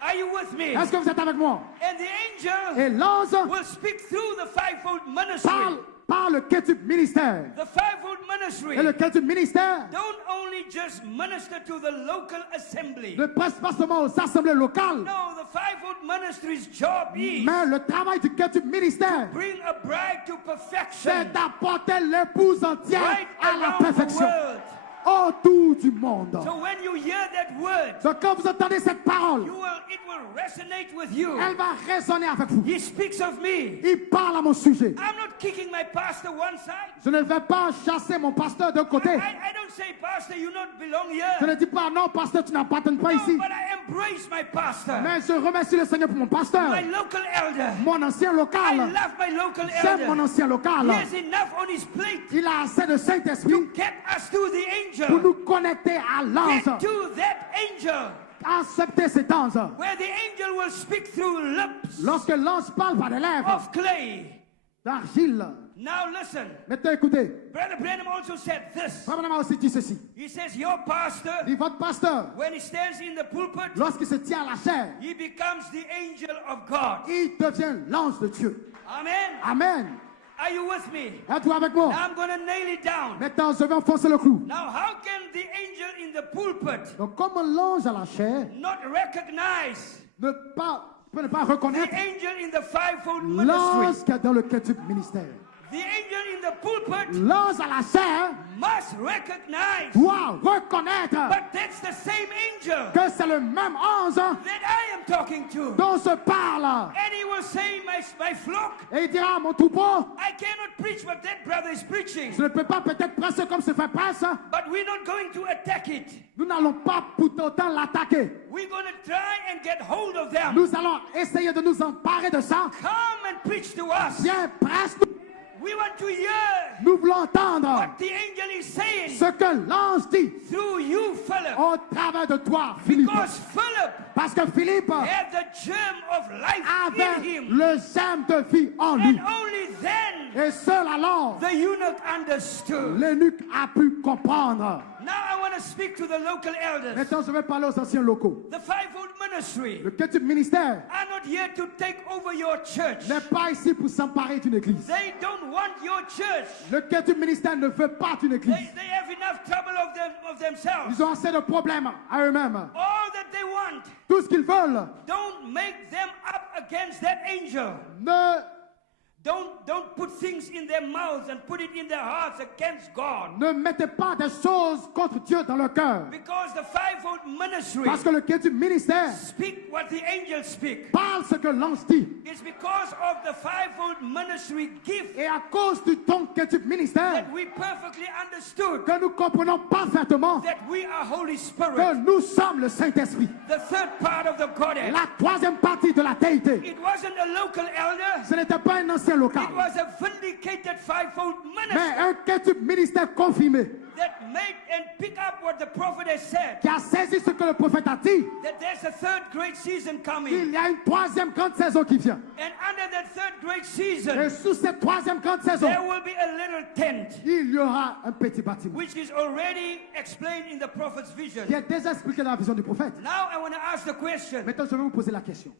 Are you with me? Est-ce que vous êtes avec moi? And the angel Et l'ange will speak through the fivefold ministry. parle par le quintuple ministère. The fivefold ministry Et le quintuple ministère don't only just minister to the local assembly. ne presse pas seulement aux assemblées locales, No, the fivefold ministry's job is mais le travail du quintuple ministère, bring a bride to perfection c'est d'apporter l'épouse entière right à la around the perfection world. autour du monde. So when you hear that word, Donc quand vous entendez cette parole, it will resonate with you. elle va résonner avec vous. He speaks of me. Il parle à mon sujet. I'm not kicking my pastor one side. Je ne vais pas chasser mon pasteur d'un côté. I don't say, Pastor, you don't belong Je here. ne dis pas non, pasteur, tu n'appartiens pas No, ici. but I embrace my pastor, Mais je remercie le Seigneur pour mon pasteur, my local elder. mon ancien I local. love my local J'aime mon elder. ancien He local. has enough on his plate Il a assez de Saint-Esprit to get us to the pour angel. nous connecter à l'ange. Get to that angel Accepter cet ange. where the angel will speak through lips Lorsque l'ange parle par des lèvres of clay. d'argile. Now listen, Maintenant écoutez, Brother Branham also said this. Frère Branham a aussi dit ceci. He says, your pastor, Dit votre pasteur, when he stands in the pulpit, lorsqu'il se tient à la chair, he becomes the angel of God. il devient l'ange de Dieu. Amen. Amen. Are you with me? Êtes-vous avec moi? Now I'm going to nail it down. Maintenant, je vais enfoncer le clou. Now, how can the angel in the pulpit Donc, comme l'ange à la chair not recognize ne peut ne pas the reconnaître angel in the fivefold ministry? l'ange qui est dans le quintuple ministère. The angel in the pulpit L'ange à la chair must recognize, doit reconnaître but that's the same angel que c'est le même ange that I am talking to. dont se parle. And he will say, my flock, Et il dira, mon troupeau, I cannot preach what that brother is preaching, je ne peux pas peut-être presser comme se fait presse. but we're not going to attack it. Nous n'allons pas pour autant l'attaquer. We're going to try and get hold of them. Nous allons essayer de nous emparer de ça. Come and preach to us. Viens, presse-nous. We want to hear Nous voulons entendre what the angel is saying ce que l'ange dit through you, Philip. au travers de toi, Philippe. Because Philip Parce que Philippe had the germ of life in avait him. le germe de vie en lui. And only then Et seul alors, the eunuch understood. l'eunuque a pu comprendre. Now I want to speak to the local elders. Maintenant, je vais parler aux anciens locaux. The fivefold ministry Le quintuple ministère are not here to take over your church. n'est pas ici pour s'emparer d'une église. They don't want your church. Le quintuple ministère ne veut pas d'une église. They have enough trouble of themselves. Ils ont assez de problèmes à eux-mêmes. All that they want, Tout ce qu'ils veulent, don't make them up against that angel. ne Don't put things in their mouths and put it in their hearts against God. mettez pas des choses contre Dieu dans leur cœur. Because the fivefold ministry Parce que le quintuple ministère speak what the angels speak. parle ce que l'ange dit. It's because of the fivefold ministry gift Et à cause du don quintuple ministère, that we perfectly understood que nous comprenons parfaitement that we are Holy que Spirit, nous sommes le Saint-Esprit. the third part of the Godhead. La troisième partie de la déité. It wasn't a local elder. Ce n'était pas un ancien local, It was a vindicated fivefold mais ministry un quintuple ministère confirmé that made and pick up what the prophet has said. qui a saisi ce que le prophète a dit. That there's a third great season coming. Il y a une troisième grande saison qui vient. And under that third great Et season, sous cette troisième grande saison, there will be a little tent, il y aura un petit bâtiment which is already explained in the prophet's vision. qui est déjà expliqué dans la vision du prophète. Now I want to ask the question, Maintenant, je vais vous poser la question.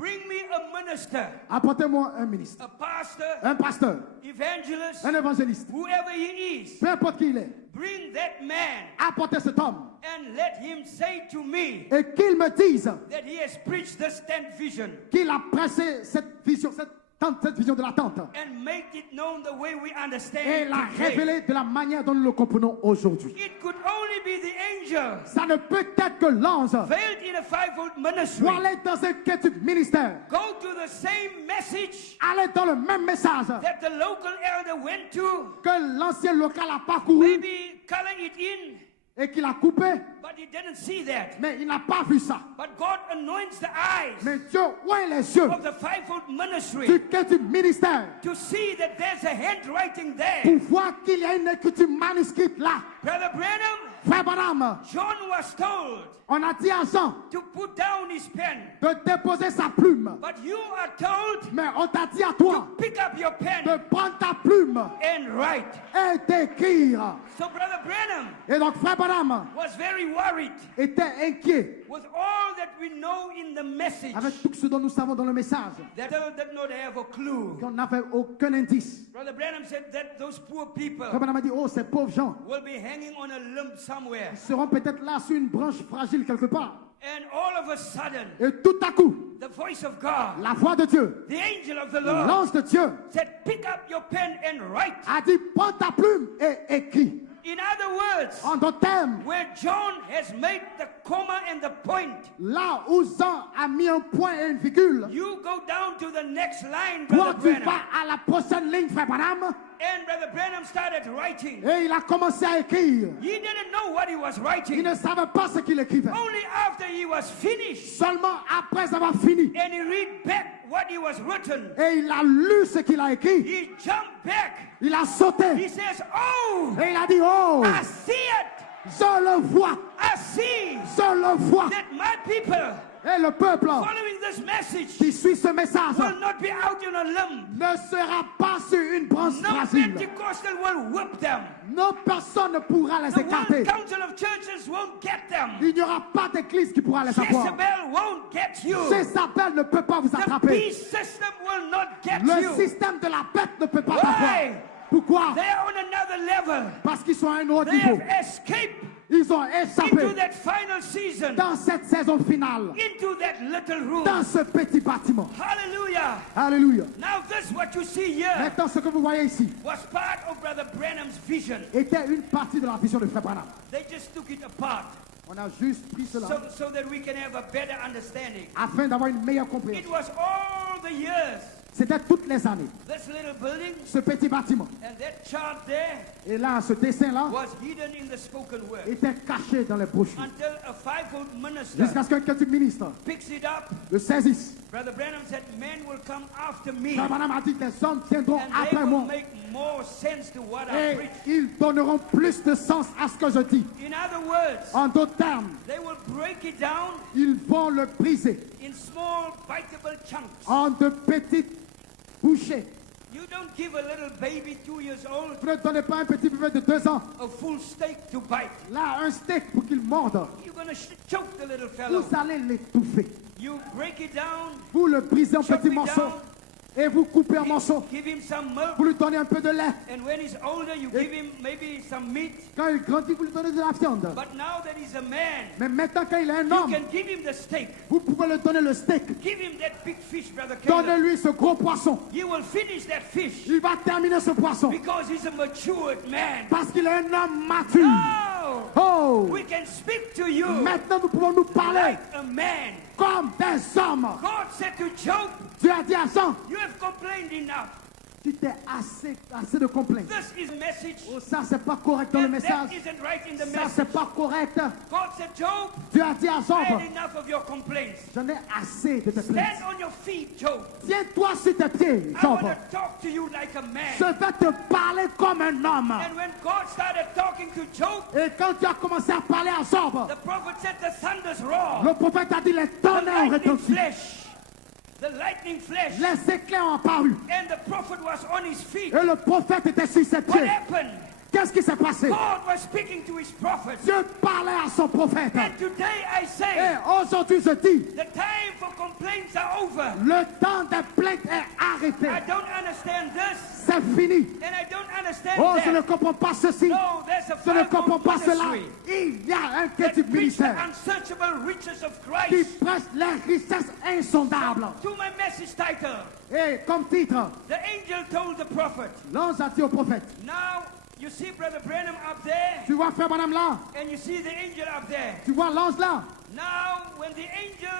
Bring me a minister, Apportez-moi un ministre, a pastor, un pasteur, evangelist, un évangéliste, whoever he is. peu importe qui il est. Bring that man Apportez cet homme and let him say to me et qu'il me dise that he has preached this tent vision qu'il a pressé cette vision, cette vision de la tente and make it known the way we understand et it l'a today. révélé de la manière dont nous le comprenons aujourd'hui. It could only be the angel Ça ne peut être que l'ange veiled in a fivefold ministry. pour aller dans un quintuple ministère, Go to the same message aller dans le même message that the local elder went to, que l'ancien local a parcouru maybe color it in, et qu'il a coupé, but he didn't see that. mais il n'a pas vu ça. But God anoints the eyes Mais Dieu oint les yeux of the fivefold ministry du quintuple ministère to see that there's a handwriting there. pour voir qu'il y a une écriture manuscrite là. Brother Branham, Frère Branham, John was told on a dit à Jean to put down his pen, de déposer sa plume, but you are told mais on t'a dit à toi to pick up your de pen prendre ta plume and write. et d'écrire. So Brother Branham Et donc Frère Branham was very worried était inquiet with all that we know in the message avec tout ce dont nous savons dans le message, that they did not have a clue. qu'on n'avait aucun indice. Brother Branham said that those poor people Frère Branham a dit, oh, ces pauvres gens will be hanging on a limb somewhere. seront peut-être là sur une branche fragile quelque part. And all of a sudden, Et tout à coup, the voice of God, la voix de Dieu, the angel of the Lord, l'ange de Dieu, said, pick up your pen and write. a dit, prends ta plume et écris. In other words, En d'autres termes, where John has made the comma and the point, là où Jean a mis un point et une virgule, you go down to the next line, toi Brother tu Branham. vas à la prochaine ligne, Frère Branham, And Brother Branham started writing. et il a commencé à écrire. He didn't know what he was Il writing. ne savait pas ce qu'il écrivait. Only after he was finished Seulement après avoir fini, and he read back what he was written, et il a lu ce qu'il a écrit, he jumped back. il a sauté, He says, oh, et il a dit, oh, I see it. je le vois, I see je le vois. that my people Et le peuple following this message qui suit ce message will not be out on a limb. ne sera pas sur une branche No fragile. Pentecostal will whip them. Non, personne ne pourra les The World écarter. Council of Churches won't get them. Il n'y aura pas d'église qui pourra les avoir. Jezebel won't get you. Jézabel ne peut pas vous The attraper. beast system will not get Le you. système de la bête ne peut pas Why? t'avoir. Pourquoi? They are on another level. Parce qu'ils sont à un autre They niveau. have escaped Ils ont into échappé that final season, dans cette saison finale, into that little room. dans ce petit bâtiment. Hallelujah. Alléluia. Now this, what you see here, Maintenant, ce que vous voyez ici was part of Brother Branham's vision. était une partie de la vision de Frère Branham. They just took it apart On a juste pris cela so that we can have a better understanding. afin d'avoir une meilleure It compréhension. was all the years, C'était toutes les années. this little building Ce petit bâtiment. and that chart there Et là, ce dessin-là was hidden in the spoken word était caché dans les brochures. until a fivefold minister Jusqu'à ce qu'un quelques ministre picks it up. le saisisse. Brother Branham said, men will come after me Frère Branham a dit, les hommes viendront and they après will moi. make more sense to what I Et preach. ils donneront plus de sens à ce que je dis. In other words, En d'autres termes, they will break it down ils vont le briser in small biteable chunks. en de petites bouchées. You don't give a little baby 2 years old Vous ne donnez pas un petit bébé de 2 ans, a full steak to bite. là, un steak pour qu'il morde. You're going to choke the little fellow. Vous allez l'étouffer. You break it down, Vous le brisez en chop petits it morceaux down, et vous coupez en morceaux. give him some milk, Vous lui donnez un peu de lait. and when he's older, you give him maybe some meat. Quand il grandit, vous lui donnez de la viande. But now that he's a man, Mais maintenant, quand il est un you homme, can give him the steak. vous pouvez lui donner le steak. Give him that big fish, Brother Caleb. Donnez-lui ce gros poisson. He will finish that fish Il va terminer ce poisson because he's a matured man. parce qu'il est un homme mature. Oh, Oh! we can speak to you Maintenant, nous pouvons nous parler like a man. comme des hommes. God said to Job, Dieu a dit à Jean, you have complained enough. tu t'es assez de complaints. This is message. Oh, ça, c'est pas correct dans le And that message. isn't right in the Ça, message. c'est pas correct. God said, Job, Dieu a dit à I Job, had enough of your complaints. j'en ai assez de tes plaintes. Stand on your feet, Job. Tiens-toi sur tes pieds, I Job. want to talk to you like a Je man. vais te parler comme un homme. And when God started talking to Job, Et quand tu as commencé à parler à Job, the prophet said the thunders roar. le prophète a dit, les The tonnerres ont lightning retenti. flash. The lightning flash. Les éclairs ont apparu. And the prophet was on his feet. Et le prophète était sur ses What pieds. happened? Qu'est-ce qui s'est passé? God was speaking to his prophet. Dieu parlait à son prophète. And today I Et say, aujourd'hui, je dis, the time for complaining complaints are over. Le temps des plaintes est arrêté. I don't understand this, C'est fini. and I don't understand Oh, je ne that. comprends pas ceci. No, there's a Je ne comprends fivefold pas cela. ministry Il y a un that petit preach the ministère unsearchable riches of qui Christ. prêche les richesses insondables. To my message title, Et comme titre, the angel told the prophet. l'ange a dit au prophète, Now, you see Brother Branham up there, tu vois frère Branham là, and you see the angel up there. tu vois l'ange là. Now, when the angel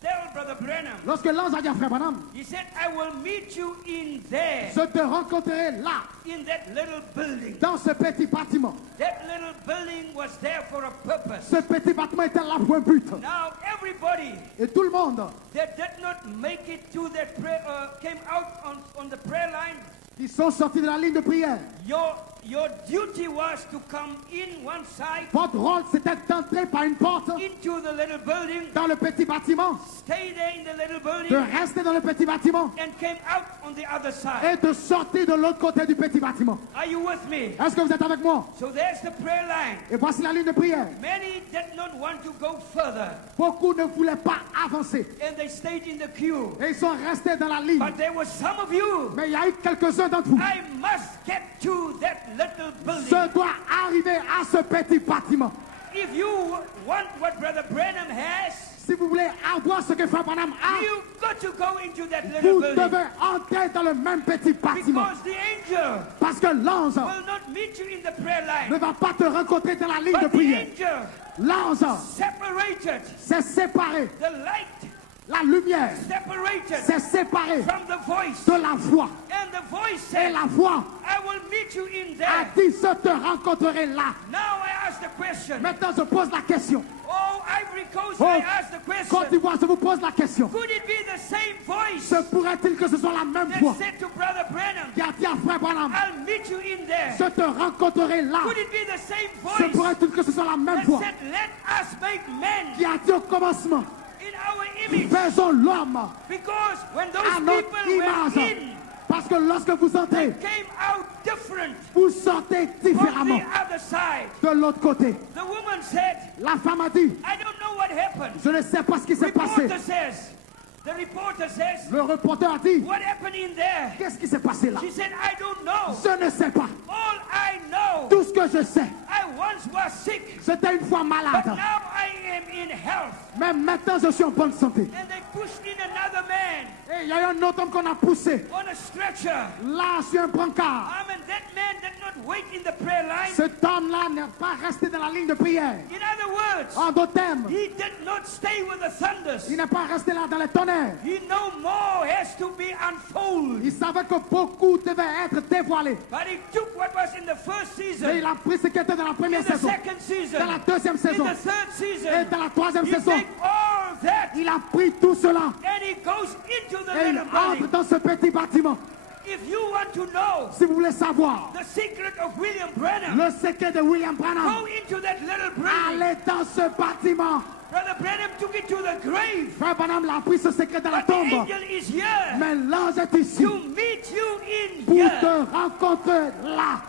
told Brother Branham, Lorsque l'ange a dit à frère Branham, he said, I will meet you in there, je te rencontrerai là, in that little building. dans ce petit bâtiment. That little building was there for a purpose. Ce petit bâtiment était là pour un but. Now, everybody Et tout le monde that did not make it to that prayer, came out on the prayer line, qui sont sortis de la ligne de prière, your duty was to come in one side, votre rôle c'était d'entrer par une porte into the little building, dans le petit bâtiment, stay there in the little de building, rester dans le petit bâtiment and came out on the other side. et de sortir de l'autre côté du petit bâtiment. Are you with me? Est-ce que vous êtes avec moi? So there's the prayer line. Et voici la ligne de prière. Many did not want to go further, Beaucoup ne voulaient pas avancer and they stayed in the queue. et ils sont restés dans la ligne. But there were some of you. Mais il y a eu quelques-uns d'entre vous. I must get to that little building. Je dois arriver à ce petit bâtiment. If you want what Brother Branham has, Si vous voulez avoir ce que Frère Branham a, you've got to go into that little vous building. devez entrer dans le même petit bâtiment. Because the angel Parce que l'ange will not meet you in the prayer ne line. va pas te rencontrer dans la ligne de But the prière. angel L'ange separated s'est séparé. the light, La lumière separated s'est séparée from the voice. de la voix. And the voice Et said, la voix I will meet you in a there. dit, je te rencontrerai là. Now I ask the question. Maintenant, je pose la question. Oh, Ivory Coast, Oh, I ask the Côte question. d'Ivoire, je vous pose la question. Could it be the same voice Se pourrait-il que ce soit la même that voix said to Brother Branham, qui a dit à Frère Branham, I'll meet you in there? je te rencontrerai là? Could it be the same Se voice pourrait-il que ce soit la même that voix said, let us make men qui a dit au commencement, in our image? faisons l'homme Because when those à notre people went image? in, Parce que lorsque vous entrez, came out different vous sortez on différemment the other side. de l'autre côté. The woman said, La femme a dit, I don't know what happened. je ne sais pas ce qui s'est passé. The reporter says, Le reporter a dit, what happened in there? qu'est-ce qui s'est passé là? She said, I don't know. Je ne sais pas. All I know, Tout ce que je sais, I once was sick, j'étais une fois but malade. now I am in health. Mais maintenant, je suis en bonne santé. And they pushed in another man Et il y a eu un autre homme qu'on a poussé. on a stretcher. Là, sur un brancard. And that man did not wait in the prayer line. Cet homme-là n'est pas resté dans la ligne de prière. In other words, En d'autres termes, he did not stay with the thunders. il n'est pas resté là dans les tonnerres. He no more has to be unfolded. Il savait que beaucoup devaient être dévoilés. But he took what was in the first Et season, il a pris ce qui était dans la in première the saison, second season, dans la deuxième in saison the third et season. dans la troisième He saison. take all that Il a pris tout cela and he goes into the et il little entre building. dans ce petit bâtiment. If you want to know Si vous voulez savoir the secret of William Branham, le secret de William Branham, go into that little building. allez dans ce bâtiment. Brother Branham took it to the grave. Frère Branham l'a pris ce secret dans la But the tombe. angel is here Mais l'ange est ici to meet you in pour here. te rencontrer là.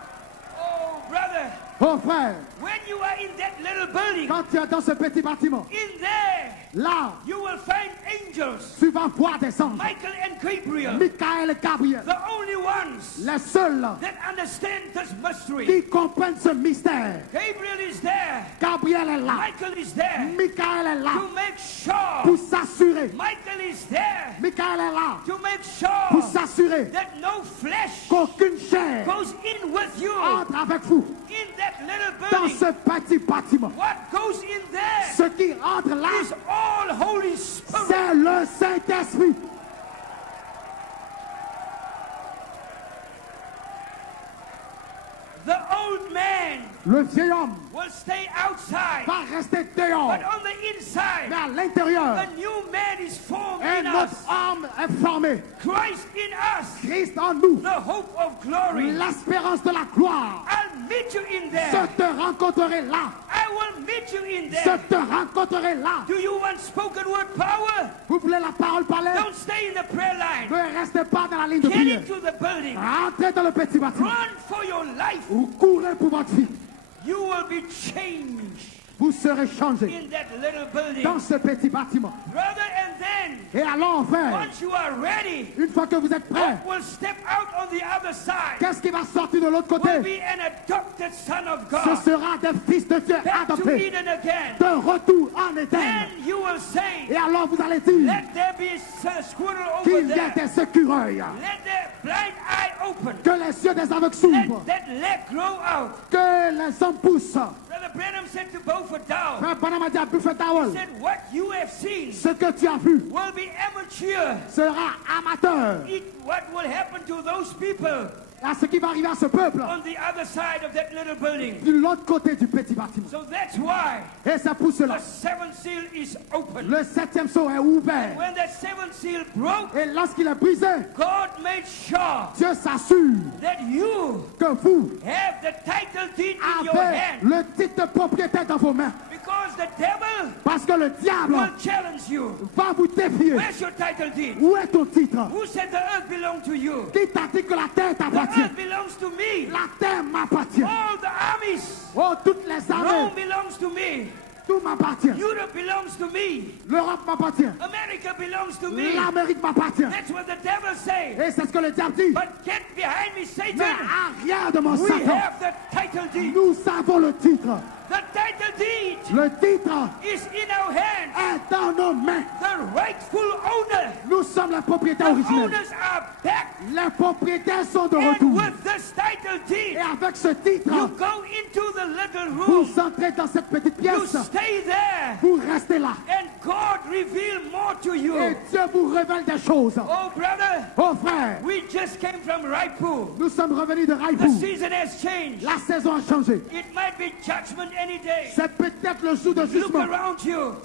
Oh, brother, Oh frère, when you are in that little building, quand tu es dans ce petit bâtiment, in there, là, you will find angels, tu vas voir des anges. Michael and Gabriel, Michael et Gabriel, the only ones les seuls that understand this mystery. qui comprennent ce mystère. Gabriel is there, Gabriel est là. Michael is there Michael est là to make sure. pour s'assurer. Michael is there Michael est là to make pour sure s'assurer that no flesh qu'aucune chair goes in with you entre avec vous in that little dans building. ce petit bâtiment. What goes in there Ce qui entre là, is all Holy Spirit. c'est le Saint-Esprit. The old man Le vieil homme will stay outside, va rester dehors, but on the inside, mais à l'intérieur, a new man is formed un in autre us. homme est formé. Christ in us, Christ en nous, the hope of glory. l'espérance de la gloire. I'll meet you in Je there. te rencontrerai là. I will meet you in Je there. te rencontrerai là. Do you want spoken word power? Vous voulez la parole parler? Don't stay in the prayer line. Ne restez pas dans la ligne de Get prière. into the building. Entrez dans le petit bâtiment. Run for your life. Ou courez pour votre vie. You will be changed Vous serez changé in that little building. dans ce petit bâtiment. Brother, and then Et à l'envers, once you are ready, une fois que vous êtes prêts, what will step out on the other side qu'est-ce qui va sortir de l'autre will côté? be an adopted son of Ce God. sera des fils de Dieu Back to adoptés. Eden again. De retour en Éden. Then you will say, Et alors vous allez dire let there be a squirrel over qu'il y a there. des écureuils. Let the blind eye open. Que les yeux des aveugles Let s'ouvrent. that leg grow out. Que les hommes poussent. Brother Branham said to Beaufort Dow, Frère Branham a dit à Buffett Dowell, he said, what you have seen ce que tu as vu will be amateur. sera amateur What will happen to those people à ce qui va arriver à ce peuple on the other side of that little building? de l'autre côté du petit bâtiment. So that's why Et c'est pour cela. the seventh seal is open. Le septième sceau est ouvert. When that seventh seal broke, Et lorsqu'il est brisé, God made sure Dieu s'assure that you que vous have the title deed in your avez hand. le titre de propriétaire dans vos mains. Because the devil Parce que le diable will challenge you. va vous défier. Where's your title deed? Où est ton titre? Who said the earth belonged to you? Qui t'a dit que la terre The t'appartient? earth belongs to me. La terre m'appartient. All the armies. Oh, toutes les Rome armées, belongs to me. tout m'appartient. Europe belongs to me. L'Europe m'appartient. America belongs to me. L'Amérique m'appartient. That's what the devil says. Et c'est ce que le diable dit. But get behind me, Mais Satan. arrière de mon We Satan, have the title deed. nous avons le titre. The title deed Le titre is in our hands. est dans nos mains. The rightful owner. Nous sommes les propriétaires The originels. owners are back. Les propriétaires sont de And retour. with this title Et deed, avec ce titre, you go into the little room. vous entrez dans cette petite You pièce. stay there. Vous restez là. And God reveal more to Et you. Dieu vous révèle des choses. Oh, brother, Oh frère, we just came from Raipur. nous sommes revenus de The Raipur. season has changed. La saison a changé. It might be judgment any day. C'est peut-être le jour de Look jugement. around you.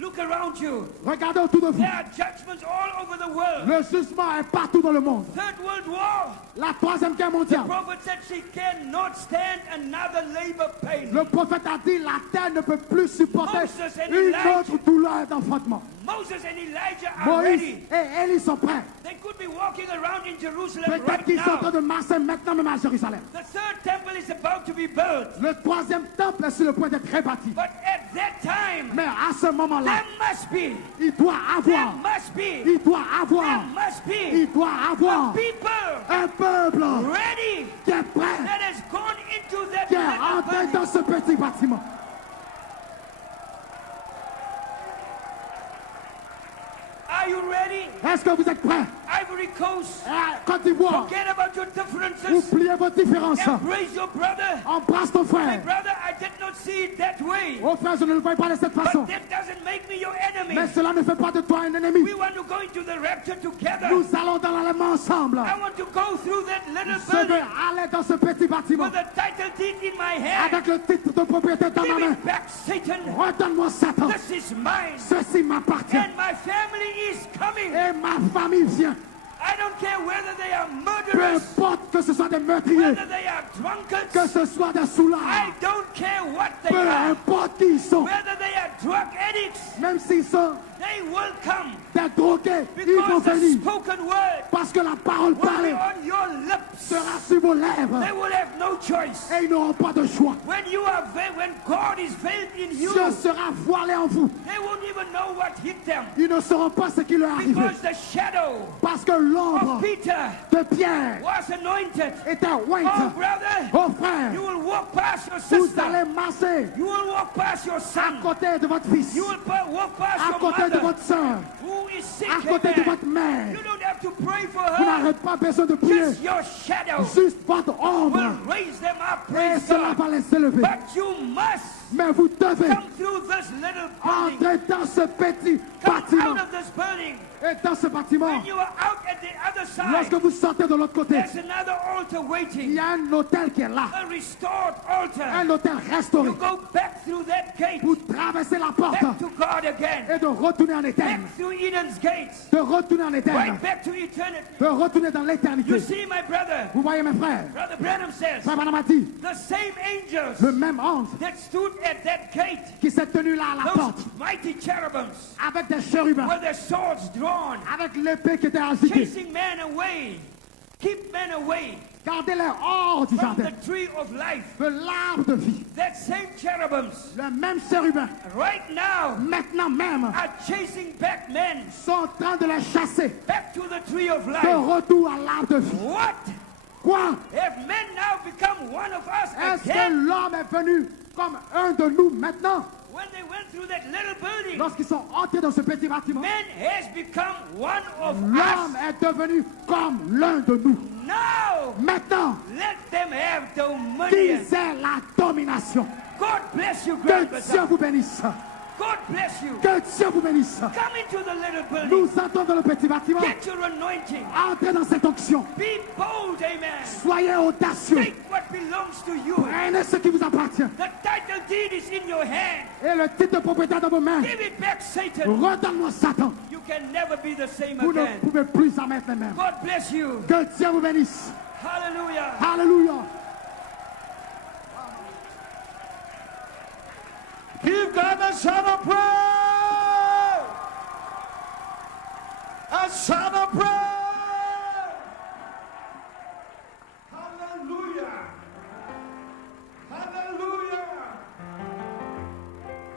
Look around you. Regardez autour de vous. There are judgments all over the world. Le jugement est partout dans le monde. Third World War. La troisième guerre mondiale. Prophet said she cannot stand another labor pain. Le prophète a dit la terre ne peut plus supporter Moses and une Elijah. autre douleur d'enfantement. Moses and Elijah are Moïse ready. et Élie sont prêts. They could be walking around in Jerusalem Peut-être right qu'ils sont en train now. de marcher maintenant même à Jérusalem. The third temple is about to be built. Le troisième temple est sur le point d'être rebâti. But at that time, Mais à ce moment-là, there must be, il doit there avoir, must be, il doit there avoir, must be il doit avoir people un peuple ready qui est prêt, that has gone into that qui est little entré building. dans ce petit bâtiment. Are you ready? Est-ce que vous êtes prêts? Ivory Coast, Côte d'Ivoire, forget about your differences. oubliez vos différences. Embrace your brother. Embrasse ton My frère. brother, I did not see it that way. Oh frère, je ne le vois pas de cette façon. But that doesn't make me your Mais enemy. cela ne fait pas de toi un ennemi. We want to go into the rapture together. Nous allons dans l'enlèvement ensemble. I want to go through that little Je veux building aller dans ce petit bâtiment with a title deed in my hand. avec le titre de propriétaire dans Give ma main. it back, Satan. Redonne-moi Satan. This is mine. Ceci m'appartient. And my family is coming. Et ma famille vient. I don't care whether they are Peu murderers, importe que ce soit des meurtriers, whether they are que drunkards. ce soit des soulards, I don't care what they peu are. importe qui ils sont, Whether they are drug addicts, même s'ils sont they will come. des drogués, ils vont Because the venir. spoken word Parce que la parole will be parlée on your lips. sera sur vos lèvres. They will have no choice. Et ils n'auront pas de choix. When God is veiled in you, Dieu sera voilé en vous. they won't even know what hit them. Ils ne sauront pas ce qui leur est arrivé. Because the shadow Parce que of l'ombre Peter de Pierre was anointed. était Oh, ointe. brother, Oh frère, you will walk past your vous sister. allez marcher You will walk past your à son. côté de votre fils, You will walk past à your côté de mother votre soeur, who is sick. à côté de Amen. votre mère. You don't have to pray for Vous her. n'avez pas besoin de prier. Just your shadow Juste votre ombre. will raise them up. Et Praise cela God. va les élever. But you must Mais vous devez come through this little building. entrer dans ce petit Come out bâtiment. of this building. Et dans ce bâtiment, When you are out at the other side, lorsque vous sortez de l'autre côté, there's another altar il waiting. y a un hôtel qui est là. A restored altar. Un hôtel restauré. You go back through that gate. Vous traversez la porte Back to God again. et de retourner en Éternité. Back through Eden's gates. De retourner en Éternité. Right back to eternity. De retourner dans You l'éternité. see, my brother, Vous voyez mes frères, Brother Branham says, Frère Branham a dit, the same angels le même ange that stood at that gate, qui s'est tenu là à la porte those mighty cherubims, avec des chérubins, with their swords drawn, avec l'épée qui était agitée, chasing man away, Keep men away Gardez-les hors du from jardin. the tree of life. De l'arbre de vie. That same cherubims Le même chérubin, right now maintenant même, are chasing back men sont en train de les chasser. back to the tree of De life. retour à l'arbre de vie. What? Quoi? Have men now become one of us Est-ce que again? l'homme est venu comme un de nous maintenant? When they went through that little building, Lorsqu'ils sont entrés dans ce petit bâtiment, man has become one of l'homme us. est devenu comme l'un de nous. Now, Maintenant, let them have dominion. qu'ils aient la domination. God bless you, Que Dieu grandmother. vous bénisse. God bless you. Que Dieu vous bénisse. Come into the little building. Nous entrons dans le petit bâtiment. Get your anointing. Entrez dans cette onction. Be bold, amen. Soyez audacieux. Take what belongs to you. Prenez ce qui vous appartient. The title deed is in your hand. Et le titre de propriétaire dans vos mains. Give it back, Satan. Redonne-moi Satan. You can never be the same Vous ne again. pouvez plus en mettre les mêmes. God bless you. Que Dieu vous bénisse. Hallelujah. Alléluia. Give God a shout of praise! A shout of praise! Hallelujah! Hallelujah!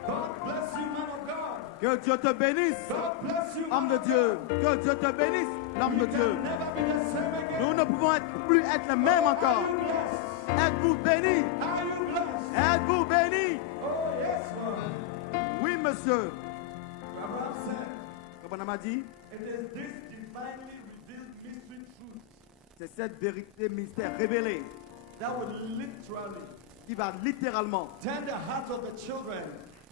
God bless you, man of God. Que Dieu te bénisse, God bless you, homme man de of Dieu. God. Que Dieu te bénisse, l'homme de You Dieu. can never be the same again. Nous ne pouvons plus être les mêmes encore. Are you blessed? Êtes-vous bénis? Are you blessed? Êtes-vous bénis? Oh, yes, Lord. Oui, monsieur. Abraham said, Abraham a dit, it is this divinely revealed mystery truth c'est cette vérité mystère révélée that will literally qui va littéralement turn the hearts of the children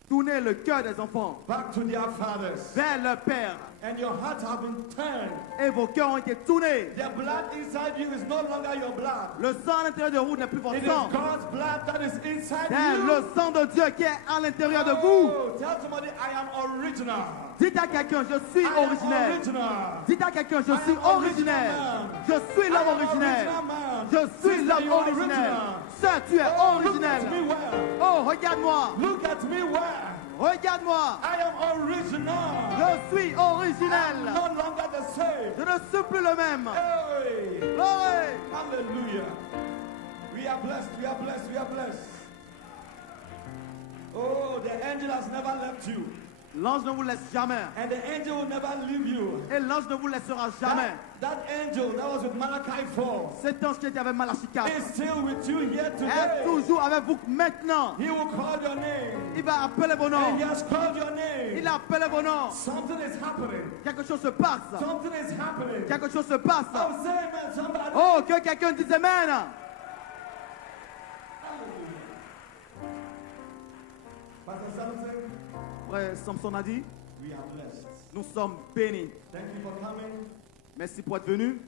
tourner le cœur des enfants back to their fathers. vers leur Père. And your hearts have been turned. Et vos cœurs ont été tournés. The blood inside you is no longer your blood. Le sang à l'intérieur de vous n'est plus votre It is sang. God's blood that is inside C'est you. le sang de Dieu qui est à l'intérieur de vous. Oh, tell somebody, I am original. Dites à quelqu'un, je suis I am originel. original. Dites à quelqu'un, je I suis am originel. original. Je suis I l'homme am originel. original man. Je suis Sister, l'homme you are originel. original. Sœur, tu es Oh, look originel. at me well. Oh, regarde-moi. Look at me well. Regarde-moi. I am original. Je suis I'm originel. no longer the same. Je ne suis plus le même. Hey. Glory. Hallelujah. We are blessed. We are blessed. We are blessed. Oh, the angel has never left you. L'ange ne vous laisse jamais. And the angel will never leave you. Et l'ange ne vous laissera jamais. That angel that was with Malachi 4 Cet ange qui était avec Malachie 4 is still with you here est today. toujours avec vous maintenant. He will call your name. Il va appeler vos And noms. he has called your name. Il a appelé vos noms. Something is happening. Quelque chose se passe. Something is happening. Quelque chose se passe. Oh, say amen, somebody. Oh, que quelqu'un dise Amen. Pastor Samson, Frère Samson a dit, we are blessed. nous sommes bénis. Thank you for coming Merci pour être venu,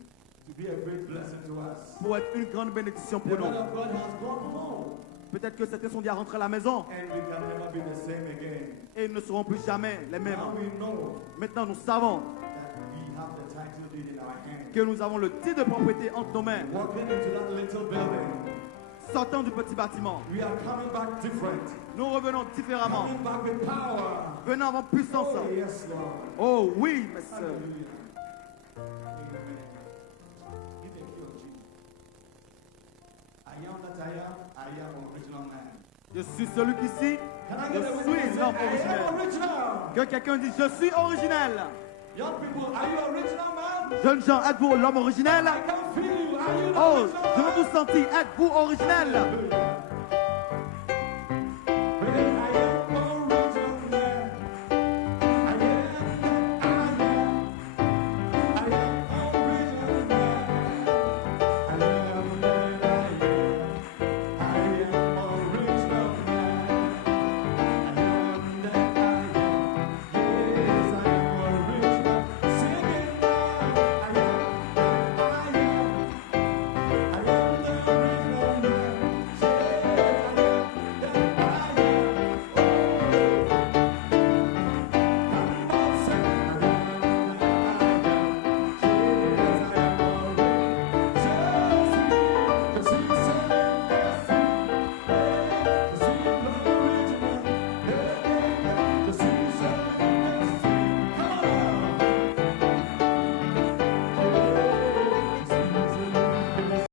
to be a great blessing to us. pour être une grande bénédiction The pour man nous. of God has gone home. Peut-être que certains sont déjà rentrés à la maison And we can never be the same again. et ils ne seront plus jamais les mêmes. Now we know Maintenant, nous savons that we have the title deed in our hand. que nous avons le titre de propriété entre nos mains. Walking into that little building, Sortant du petit bâtiment, we are coming back different. nous revenons différemment. Coming back with power. Venons avec puissance. Oh, yes, Lord. Oh oui, mes sœurs. Hallelujah. Amen. Give a key of Jesus. I am that I am original man. Je suis celui qu'ici, Can I je get a witness? suis Say, l'homme I am originel. original. Que quelqu'un dise, je suis originel. Young people, are you original man? Jeunes gens, êtes-vous l'homme originel? I can feel you. Are you the Oh, original je veux man? vous sentir, êtes-vous originel? Hallelujah.